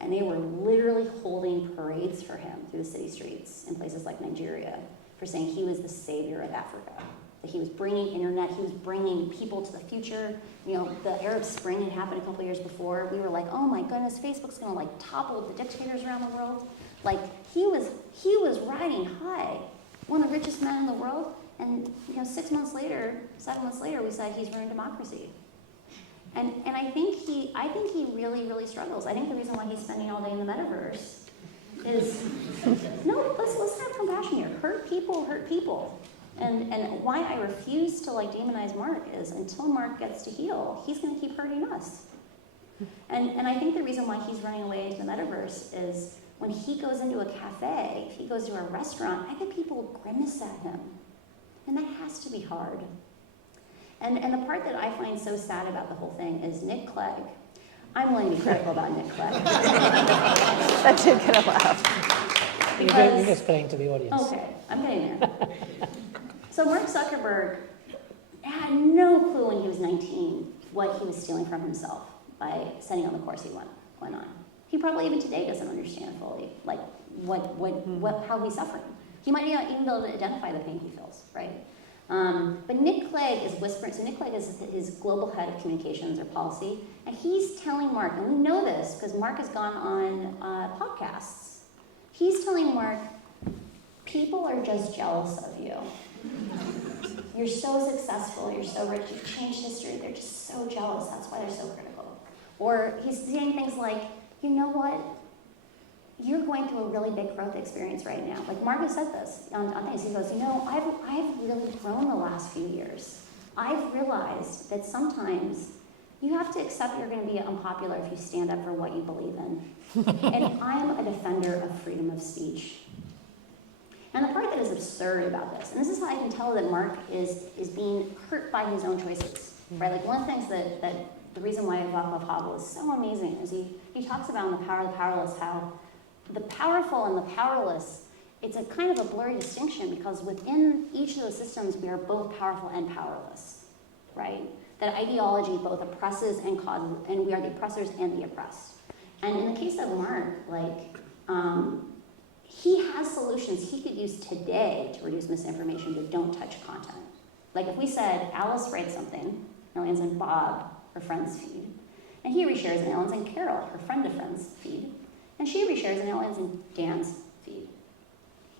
and they were literally holding parades for him through the city streets in places like Nigeria for saying he was the savior of Africa. That he was bringing internet, he was bringing people to the future. You know, the Arab Spring had happened a couple years before. We were like, oh my goodness, Facebook's gonna like topple the dictators around the world. Like, he was riding high, one of the richest men in the world, and you know, 7 months later, we said he's ruined democracy. And I think he really, really struggles. I think the reason why he's spending all day in the metaverse is, no, let's have compassion here. Hurt people. And why I refuse to like demonize Mark is until Mark gets to heal, he's gonna keep hurting us. And I think the reason why he's running away into the metaverse is when he goes into a cafe, if he goes to a restaurant, I think people grimace at him. And that has to be hard. And the part that I find so sad about the whole thing is Nick Clegg. I'm willing to be critical about Nick Clegg. That did get a laugh. You're just playing to the audience. Okay, I'm getting there. So Mark Zuckerberg had no clue when he was 19 what he was stealing from himself by setting on the course he went on. He probably even today doesn't understand fully like how he's suffering. He might not even be able to identify the pain he feels, right? But Nick Clegg is whispering, so Nick Clegg is his global head of communications or policy, and he's telling Mark, and we know this because Mark has gone on podcasts, he's telling Mark, people are just jealous of you. You're so successful, you're so rich, you've changed history, they're just so jealous, that's why they're so critical. Or he's saying things like, you know what? You're going through a really big growth experience right now. Like Mark has said this on things. He goes, you know, I've really grown the last few years. I've realized that sometimes you have to accept you're going to be unpopular if you stand up for what you believe in. And I'm a defender of freedom of speech. And the part that is absurd about this, and this is how I can tell that Mark is being hurt by his own choices, right? Like one of the things that the reason why Václav Havel is so amazing is he talks about in The Power of the Powerless how the powerful and the powerless, it's a kind of a blurry distinction because within each of those systems, we are both powerful and powerless, right? That ideology both oppresses and causes, and we are the oppressors and the oppressed. And in the case of Mark, like, he has solutions he could use today to reduce misinformation that don't touch content. Like if we said, Alice writes something, and it lands in Bob, her friend's feed, and he reshares and it lands in Carol, her friend of friend's feed, and she reshares and it lands in Dan's feed.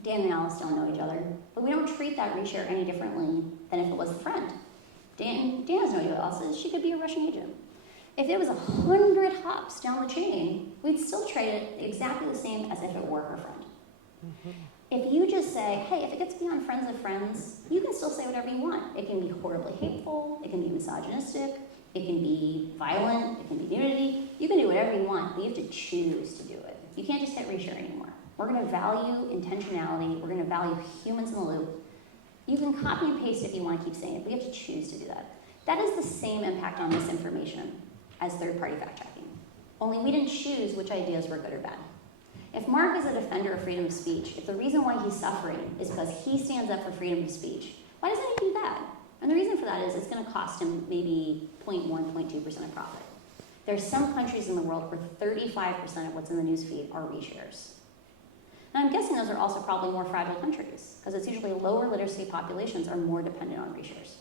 Dan and Alice don't know each other, but we don't treat that reshare any differently than if it was a friend. Dan has no idea what else is. She could be a Russian agent. If it was 100 hops down the chain, we'd still treat it exactly the same as if it were her friend. If you just say, hey, if it gets beyond friends of friends, you can still say whatever you want. It can be horribly hateful, it can be misogynistic, it can be violent, it can be nudity. You can do whatever you want, but you have to choose to do it. You can't just hit reshare anymore. We're going to value intentionality. We're going to value humans in the loop. You can copy and paste if you want to keep saying it, but you have to choose to do that. That is the same impact on misinformation as third-party fact-checking. Only we didn't choose which ideas were good or bad. If Mark is a defender of freedom of speech, if the reason why he's suffering is because he stands up for freedom of speech, why doesn't he do that? And the reason for that is it's going to cost him maybe 0.1, 0.2% of profit. There's some countries in the world where 35% of what's in the newsfeed are reshares. And I'm guessing those are also probably more fragile countries, because it's usually lower literacy populations are more dependent on reshares.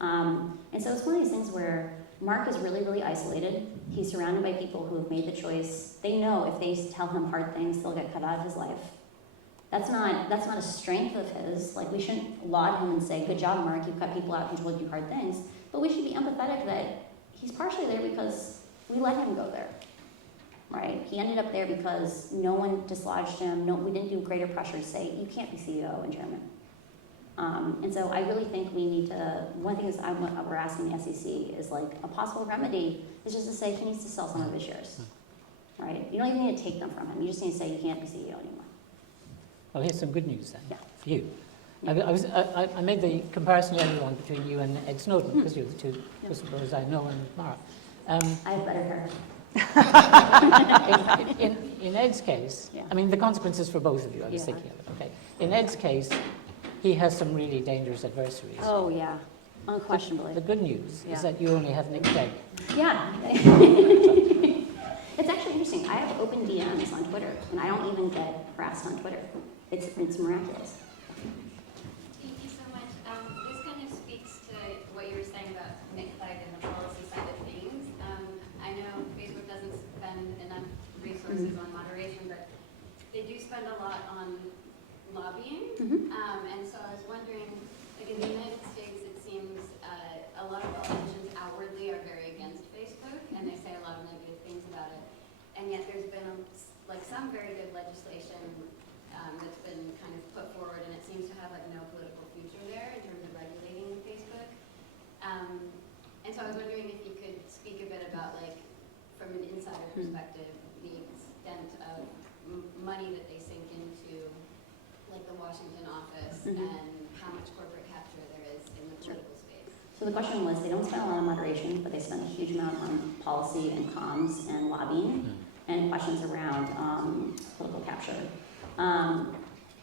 And so it's one of these things where Mark is really, really isolated. He's surrounded by people who have made the choice. They know if they tell him hard things, they'll get cut out of his life. That's not a strength of his. Like, we shouldn't laud him and say, good job, Mark, you've cut people out who told you hard things. But we should be empathetic that he's partially there because we let him go there, right? He ended up there because no one dislodged him. No, we didn't do greater pressure to say, you can't be CEO in German. And so I really think we need to, one thing is we're asking the SEC is like a possible remedy is just to say he needs to sell some of his shares, right? You don't even need to take them from him. You just need to say you can't be CEO anymore. Well, here's some good news then, Yeah. for you. I made the comparison earlier on between you and Ed Snowden, because you're the two whistleblowers I know and admire. I have better hair. In Ed's case, Yeah. I mean, the consequences for both of you, I was Yeah. thinking of it, okay? In Ed's case, he has some really dangerous adversaries. Oh, yeah, unquestionably. The good news Yeah. is that you only have Nick Clegg. Yeah. It's actually interesting. I have open DMs on Twitter, and I don't even get harassed on Twitter. It's miraculous. Thank you so much. This kind of speaks to what you were saying about Nick Clegg and the policy side of things. I know Facebook doesn't spend enough resources on moderation, but they do spend a lot on lobbying. And so I was wondering, like in the United States, it seems a lot of politicians outwardly are very against Facebook, and they say a lot of negative things about it. And yet there's been some very good legislation that's been kind of put forward, and it seems to have like no political future there in terms of regulating Facebook. And so I was wondering if you could speak a bit about, like, from an insider perspective, the extent of money that they sink into, like, the Washington office, and how much corporate capture there is in the political space. So the question was, they don't spend a lot on moderation, but they spend a huge amount on policy and comms and lobbying and questions around political capture.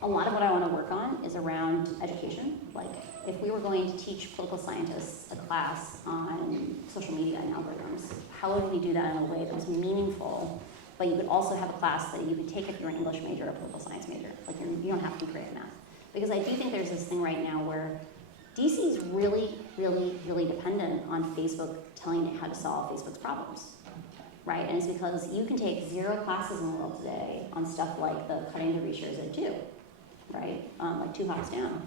A lot of what I want to work on is around education. Like, if we were going to teach political scientists a class on social media and algorithms, how would we do that in a way that was meaningful, but you could also have a class that you could take if you're an English major or a political science major? Like, you don't have to be great at math. Because I do think there's this thing right now where DC is really, really, really dependent on Facebook telling it how to solve Facebook's problems, right? And it's because you can take 0 classes in the world today on stuff like the cutting the reshares at 2, right? Like 2 hops down.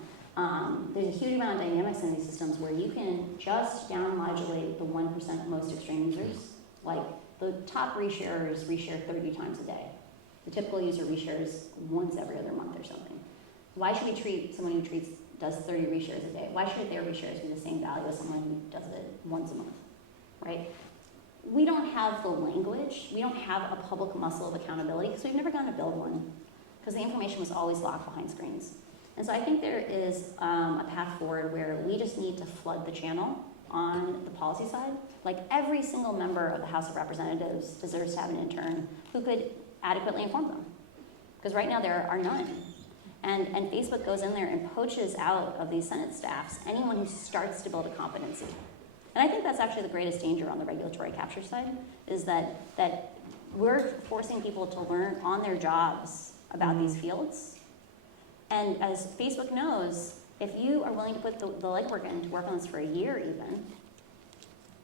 There's a huge amount of dynamics in these systems where you can just down modulate the 1% most extreme users. Like, the top resharers reshare 30 times a day. The typical user reshares once every other month or something. Why should we treat someone who does 30 reshares a day? Why should their reshares be the same value as someone who does it once a month, right? We don't have the language. We don't have a public muscle of accountability because we've never gotten to build one, because the information was always locked behind screens. And so I think there is a path forward where we just need to flood the channel on the policy side. Like, every single member of the House of Representatives deserves to have an intern who could adequately inform them. Because right now there are none. And Facebook goes in there and poaches out of these Senate staffs anyone who starts to build a competency. And I think that's actually the greatest danger on the regulatory capture side, is that we're forcing people to learn on their jobs about these fields. And as Facebook knows, if you are willing to put the legwork in to work on this for a year even,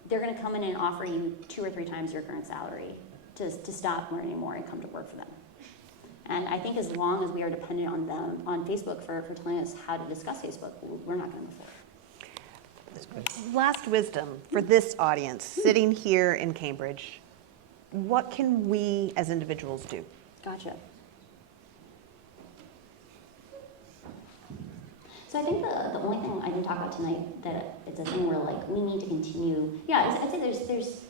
they're going to come in and offer you 2 or 3 times your current salary to stop learning more and come to work for them. And I think as long as we are dependent on them, on Facebook for telling us how to discuss Facebook, we're not going to move forward. Last wisdom for this audience, sitting here in Cambridge, what can we as individuals do? Gotcha. So I think the only thing I didn't talk about tonight that it's a thing where, like, we need to continue. Yeah, I'd say there's.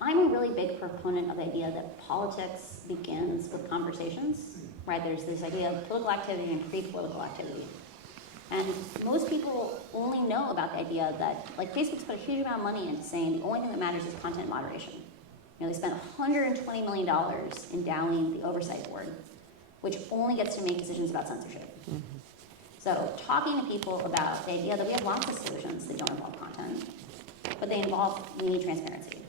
I'm a really big proponent of the idea that politics begins with conversations, right? There's this idea of political activity and pre-political activity. And most people only know about the idea that, like, Facebook's put a huge amount of money into saying the only thing that matters is content moderation. You know, they spent $120 million endowing the oversight board, which only gets to make decisions about censorship. So talking to people about the idea that we have lots of solutions that don't involve content, but they involve, we need transparency.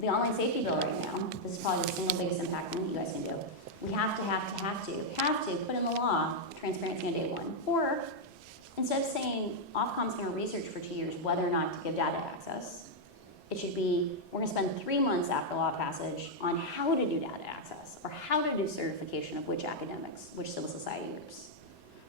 The online safety bill right now, this is probably the single biggest impact thing you guys can do. We have to put in the law transparency on day 1. Or instead of saying Ofcom's going to research for 2 years whether or not to give data access, It should be, we're going to spend 3 months after law passage on how to do data access or how to do certification of which academics, which civil society groups.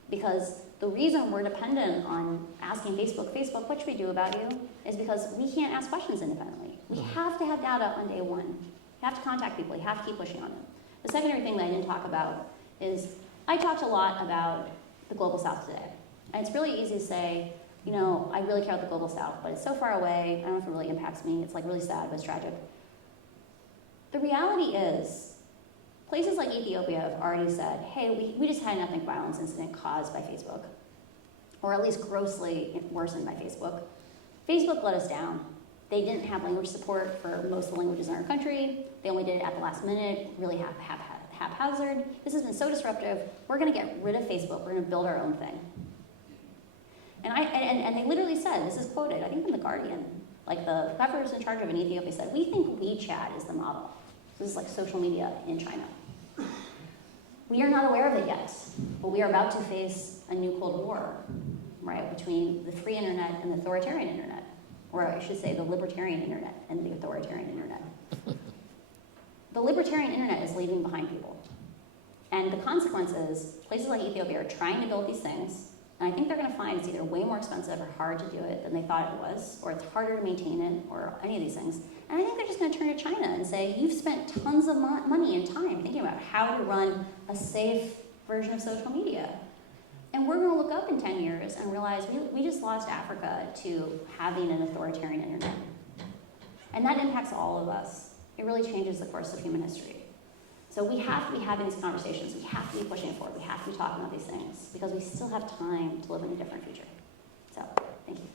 Because the reason we're dependent on asking Facebook, what should we do about you, is because we can't ask questions independently. We have to have data on day one. You have to contact people. You have to keep pushing on them. The secondary thing that I didn't talk about is I talked a lot about the Global South today. And it's really easy to say, you know, I really care about the Global South, but it's so far away. I don't know if it really impacts me. It's like really sad, but it's tragic. The reality is, places like Ethiopia have already said, hey, we just had an ethnic violence incident caused by Facebook, or at least grossly worsened by Facebook. Facebook let us down. They didn't have language support for most of the languages in our country. They only did it at the last minute, really haphazard. This has been so disruptive. We're going to get rid of Facebook. We're going to build our own thing. And they literally said, this is quoted, I think in The Guardian, like the whoever was in charge of in Ethiopia said, we think WeChat is the model. This is like social media in China. We are not aware of it yet, but we are about to face a new Cold War, right, between the free internet and the authoritarian internet, or I should say the libertarian internet and the authoritarian internet. The libertarian internet is leaving behind people. And the consequence is places like Ethiopia are trying to build these things, and I think they're going to find it's either way more expensive or hard to do it than they thought it was, or it's harder to maintain it, or any of these things. And I think they're just going to turn to China and say, you've spent tons of money and time thinking about how to run a safe version of social media. And we're going to look up in 10 years and realize we just lost Africa to having an authoritarian internet. And that impacts all of us. It really changes the course of human history. So we have to be having these conversations. We have to be pushing it forward. We have to be talking about these things because we still have time to live in a different future. So, thank you.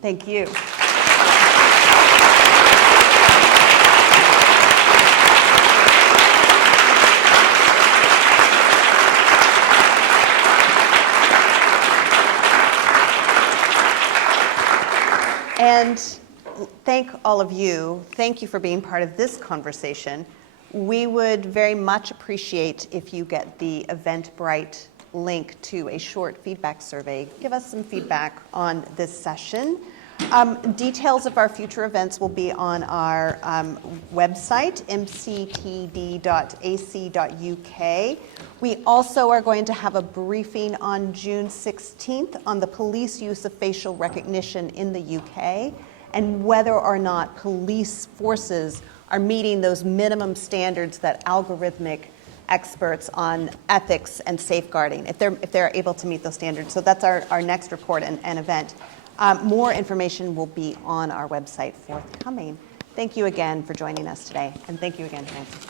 Thank you. And thank all of you. Thank you for being part of this conversation. We would very much appreciate if you get the Eventbrite link to a short feedback survey. Give us some feedback on this session. Details of our future events will be on our website, mctd.ac.uk. We also are going to have a briefing on June 16th on the police use of facial recognition in the UK and whether or not police forces are meeting those minimum standards that algorithmic experts on ethics and safeguarding, if they're able to meet those standards. So that's our next report and event. More information will be on our website forthcoming. Thank you again for joining us today, and thank you again, Francis.